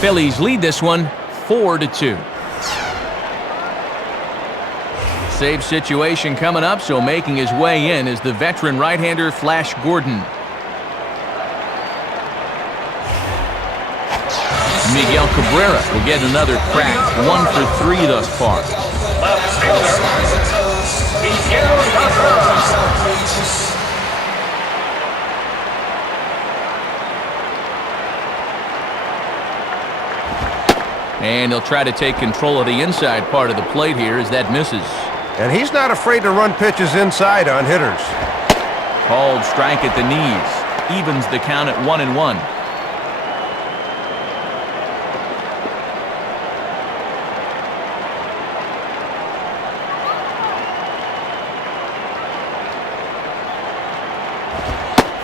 Phillies lead this one 4-2. Save situation coming up, so making his way in is the veteran right-hander Flash Gordon. Miguel Cabrera will get another crack, 1 for 3 thus far. Left fielder, Miguel Cabrera. And he'll try to take control of the inside part of the plate here as that misses. And he's not afraid to run pitches inside on hitters. Called strike at the knees. Evens the count at 1-1.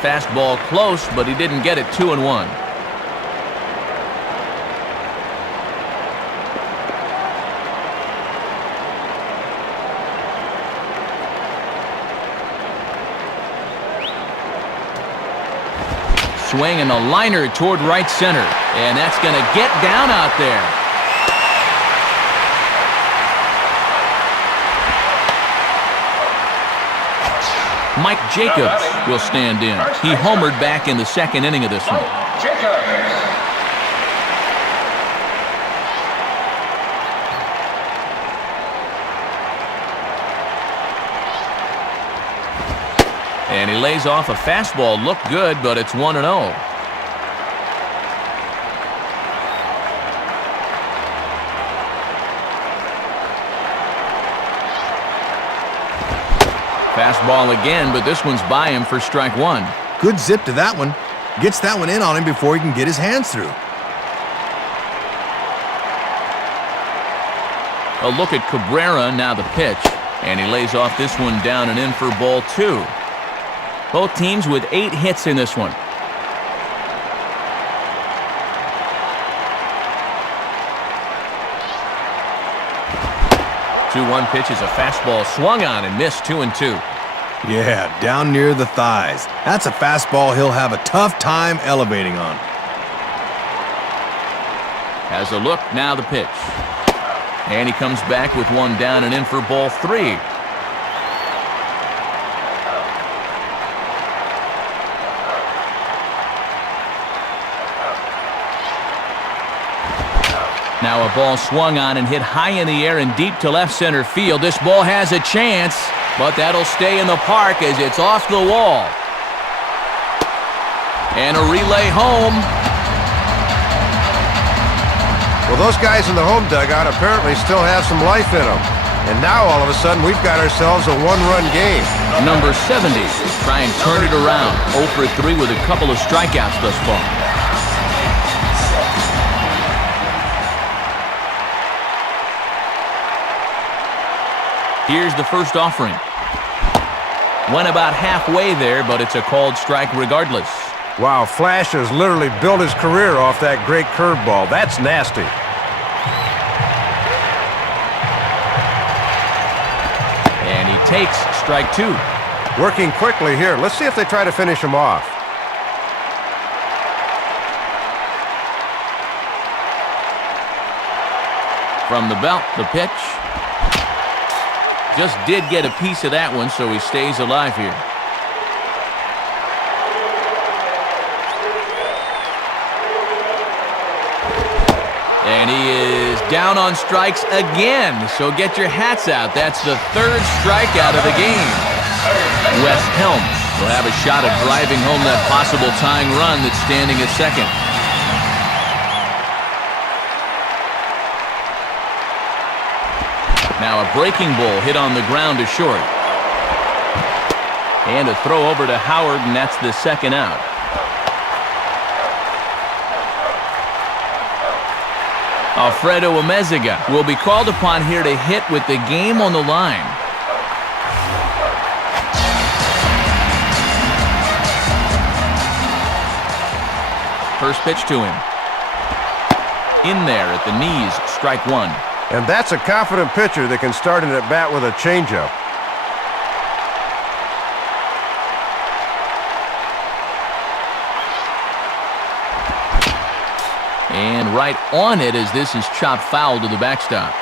Fastball close, but he didn't get it. 2-1. Swing and a liner toward right center, and that's going to get down out there. Mike Jacobs will stand in. He homered back in the 2nd inning of this one. And he lays off a fastball. Looked good, but it's 1-0. Fastball again, but this one's by him for strike 1. Good zip to that one. Gets that one in on him before he can get his hands through. A look at Cabrera, now the pitch, and he lays off this one down and in for ball 2. Both teams with 8 hits in this one. Two-one pitch is a fastball swung on and missed. 2-2. Yeah, down near the thighs. That's a fastball he'll have a tough time elevating on. Has a look, now the pitch. And he comes back with one down and in for ball 3. Now a ball swung on and hit high in the air and deep to left center field. This ball has a chance, but that'll stay in the park as it's off the wall. And a relay home. Well, those guys in the home dugout apparently still have some life in them. And now all of a sudden we've got ourselves a 1-run game. Number 70, try and turn it around. 0 for 3 with a couple of strikeouts thus far. Here's the first offering. Went about halfway there, but it's a called strike regardless. Wow, Flash has literally built his career off that great curveball. That's nasty. And he takes strike 2. Working quickly here. Let's see if they try to finish him off. From the belt, the pitch. Just did get a piece of that one, so he stays alive here. And he is down on strikes again, so get your hats out. That's the 3rd strikeout of the game. Wes Helms will have a shot at driving home that possible tying run that's standing at second. Now a breaking ball hit on the ground to short. And a throw over to Howard, and that's the second out. Alfredo Amezaga will be called upon here to hit with the game on the line. First pitch to him. In there at the knees, strike one. And that's a confident pitcher that can start an at-bat with a changeup. And right on it as this is chopped foul to the backstop.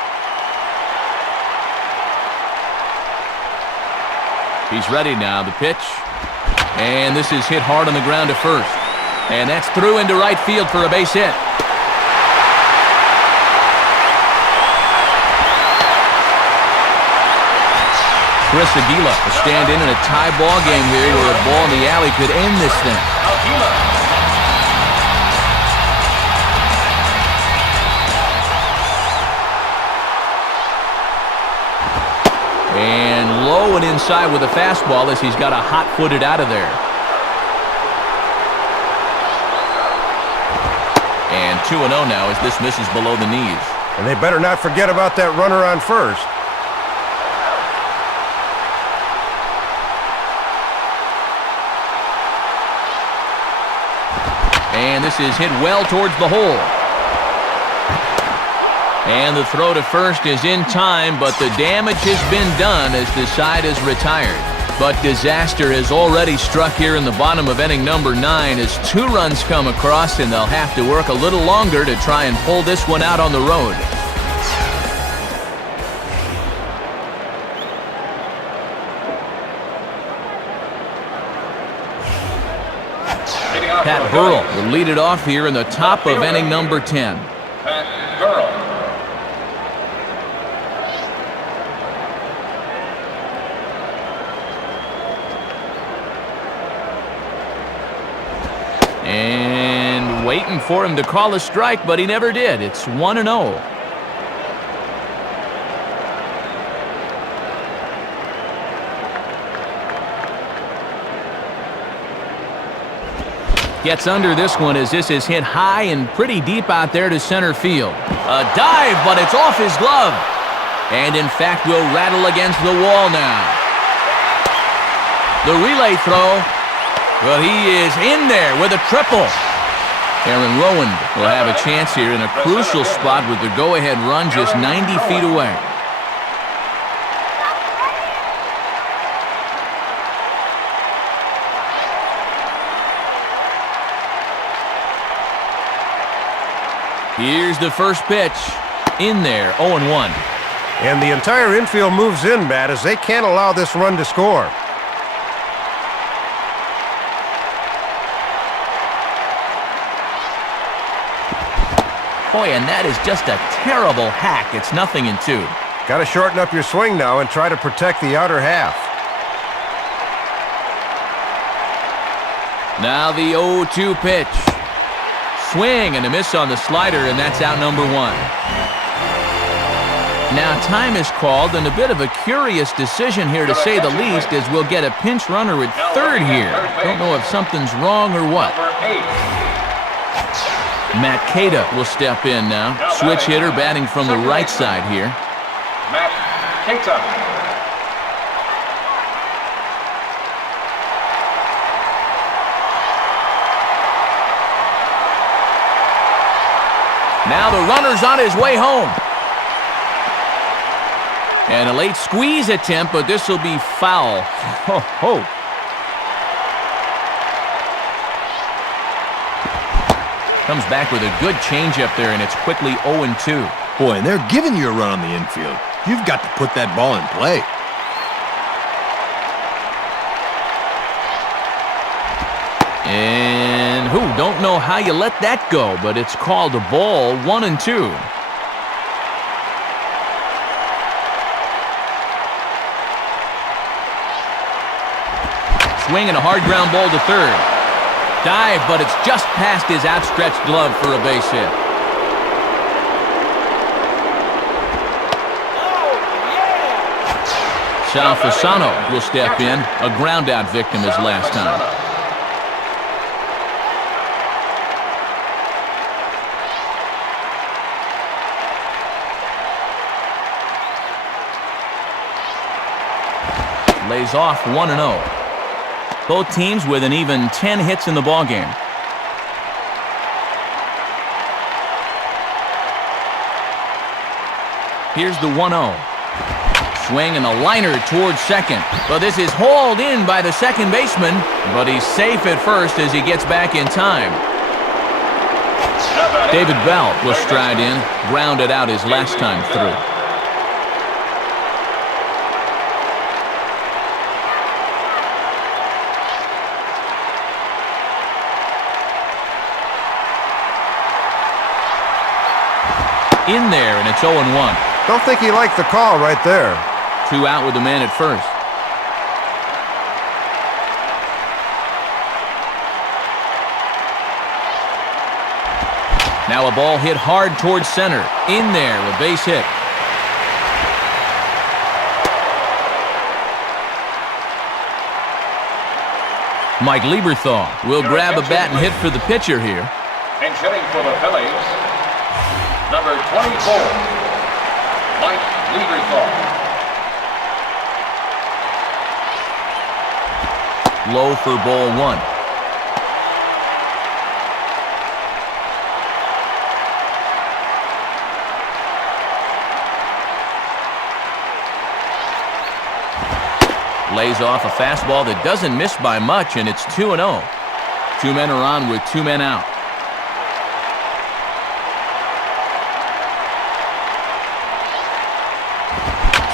He's ready now, the pitch. And this is hit hard on the ground to first. And that's through into right field for a base hit. Chris Aguila will stand in a tie ball game here where a ball in the alley could end this thing. And low and inside with a fastball as he's got a hot-footed out of there. And 2-0 now as this misses below the knees. And they better not forget about that runner on first. And this is hit well towards the hole. And the throw to first is in time, but the damage has been done as the side is retired. But disaster has already struck here in the bottom of inning number 9 as 2 runs come across, and they'll have to work a little longer to try and pull this one out on the road. Pat Burrell will lead it off here in the top of inning number 10. Pat Burrell. And waiting for him to call a strike, but he never did. It's 1-0. Gets under this one as this is hit high and pretty deep out there to center field. A dive, but it's off his glove. And in fact will rattle against the wall now. The relay throw. Well, he is in there with a triple. Aaron Rowand will have a chance here in a crucial spot with the go-ahead run just 90 feet away. Here's the first pitch. In there, 0-1. And the entire infield moves in, Matt, as they can't allow this run to score. Boy, and that is just a terrible hack. It's 0-2. Got to shorten up your swing now and try to protect the outer half. Now the 0-2 pitch. Swing and a miss on the slider, and that's out number 1. Now time is called, and a bit of a curious decision here to say the least, as we'll get a pinch runner at third here. Don't know if something's wrong or what. Matt Kata will step in now. Switch hitter batting from the right side here. Matt Kata. Now the runner's on his way home. And a late squeeze attempt, but this will be foul. Ho, ho. Comes back with a good changeup there, and it's quickly 0-2. Boy, and they're giving you a run on the infield. You've got to put that ball in play. And don't know how you let that go, but it's called a ball, 1-2. Swing and a hard ground ball to third. Dive, but it's just past his outstretched glove for a base hit. Sal Fasano will step in. A ground-out victim his last time. Lays off 1-0. Both teams with an even 10 hits in the ballgame. Here's the 1-0. Swing and a liner towards second. But this is hauled in by the second baseman, but he's safe at first as he gets back in time. David Bell will stride in, grounded out his last time through. In there, and it's 0-1. Don't think he liked the call right there. 2 out with the man at first. Now a ball hit hard towards center. In there, a base hit. Mike Lieberthal will grab a bat and hit for the pitcher here. And hitting for the Phillies, number 24, Mike Lieberthal. Low for ball 1. Lays off a fastball that doesn't miss by much, and it's 2-0. 2 men are on with 2 men out.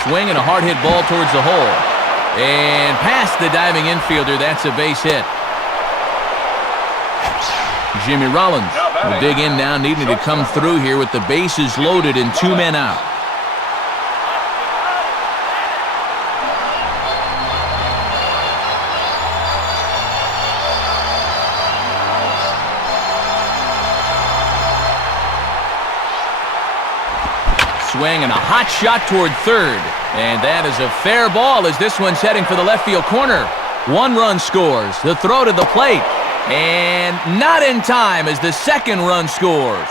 Swing and a hard hit ball towards the hole. And past the diving infielder, that's a base hit. Jimmy Rollins will dig in now, needing to come through here with the bases loaded and 2 men out. Swing and a hot shot toward third. And that is a fair ball as this one's heading for the left field corner. 1 run scores. The throw to the plate. And not in time as the second run scores.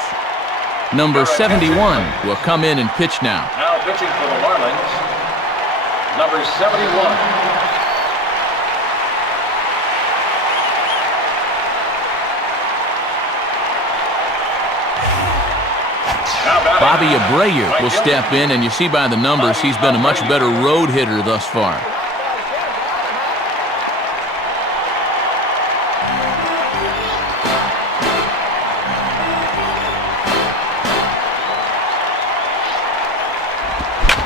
Number 71 will come in and pitch now. Now pitching for the Marlins, number 71. Bobby Abreu will step in, and you see by the numbers he's been a much better road hitter thus far.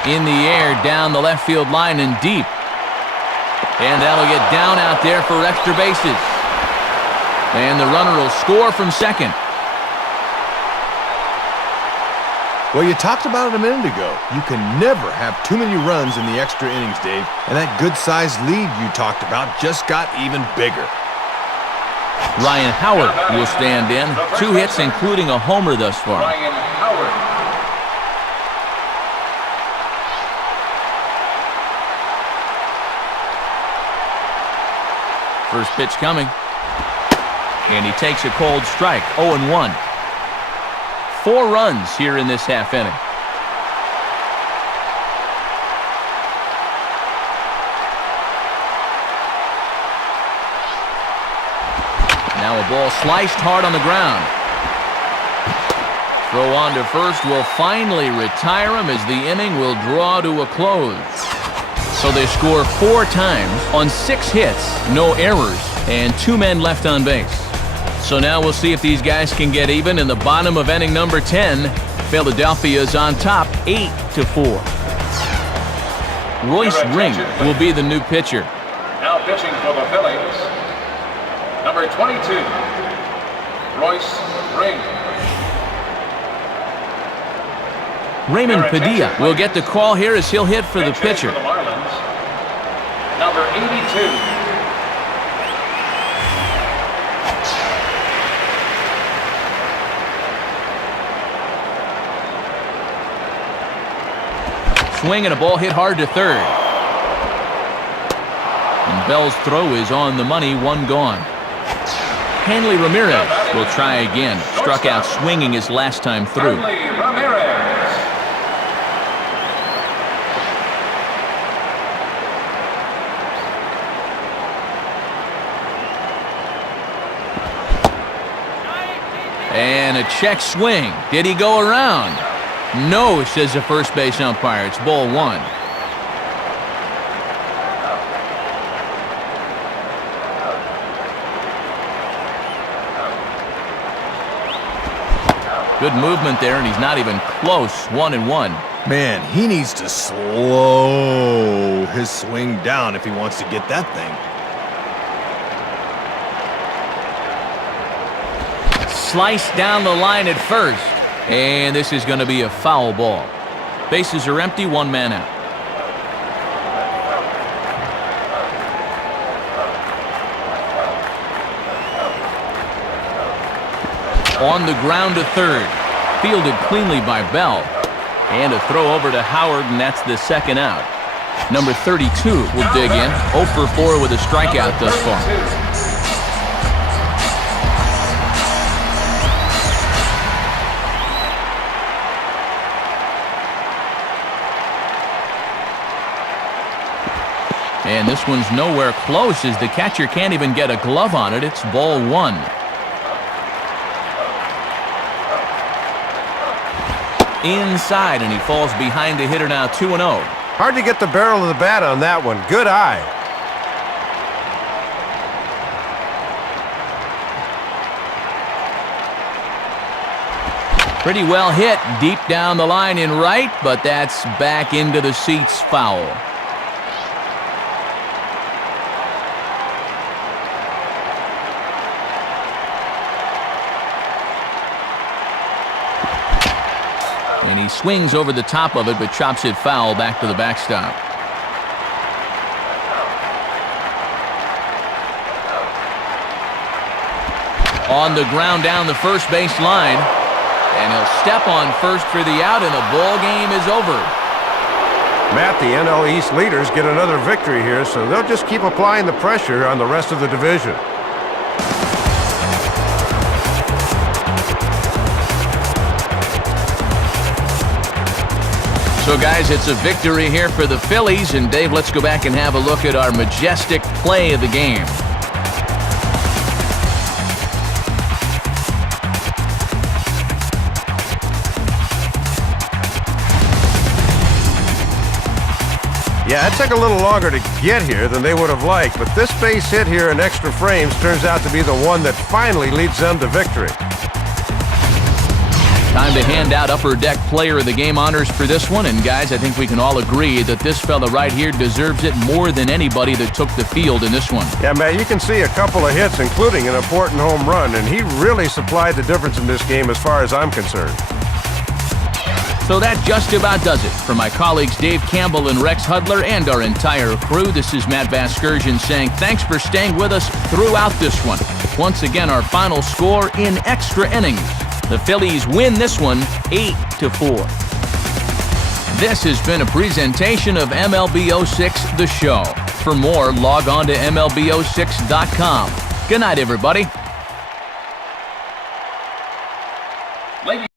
In the air, down the left field line and deep. And that'll get down out there for extra bases. And the runner will score from second. Well, you talked about it a minute ago. You can never have too many runs in the extra innings, Dave. And that good-sized lead you talked about just got even bigger. Ryan Howard will stand in. 2 hits, including a homer thus far. Ryan Howard. First pitch coming. And he takes a cold strike. 0-1. 4 runs here in this half inning. Now a ball sliced hard on the ground. Throw on to first will finally retire him as the inning will draw to a close. So they score 4 times on 6 hits, no errors, and 2 men left on base. So now we'll see if these guys can get even in the bottom of inning number 10. Philadelphia's on top 8-4. Royce Ring will be the new pitcher. Now pitching for the Phillies, number 22, Royce Ring. Raymond Padilla will get the call here as he'll hit for the pitcher. For the Marlins, number 82. Swing and a ball hit hard to third. And Bell's throw is on the money, one gone. Hanley Ramirez will try again. Struck out swinging his last time through. Hanley Ramirez. And a check swing. Did he go around? No, says the first base umpire. It's ball one. Good movement there, and he's not even close. 1-1. Man, he needs to slow his swing down if he wants to get that thing. Sliced down the line at first. And this is going to be a foul ball. Bases are empty, one man out. On the ground to third. Fielded cleanly by Bell. And a throw over to Howard, and that's the second out. Number 32 will dig in. 0 for 4 with a strikeout thus far. And this one's nowhere close as the catcher can't even get a glove on it. It's ball one. Inside, and he falls behind the hitter now, 2-0. Hard to get the barrel of the bat on that one. Good eye. Pretty well hit deep down the line in right, but that's back into the seats, foul. And he swings over the top of it, but chops it foul back to the backstop. On the ground down the first base line. And he'll step on first for the out, and the ball game is over. Matt, the NL East leaders get another victory here, so they'll just keep applying the pressure on the rest of the division. So, guys, it's a victory here for the Phillies. And, Dave, let's go back and have a look at our majestic play of the game. Yeah, it took a little longer to get here than they would have liked, but this base hit here in extra frames turns out to be the one that finally leads them to victory. Time to hand out Upper Deck Player of the Game honors for this one. And, guys, I think we can all agree that this fella right here deserves it more than anybody that took the field in this one. Yeah, Matt, you can see a couple of hits, including an important home run, and he really supplied the difference in this game as far as I'm concerned. So that just about does it. For my colleagues Dave Campbell and Rex Hudler and our entire crew, this is Matt Vasgersian saying thanks for staying with us throughout this one. Once again, our final score in extra innings. The Phillies win this one 8-4. This has been a presentation of MLB06 The Show. For more, log on to MLB06.com. Good night, everybody.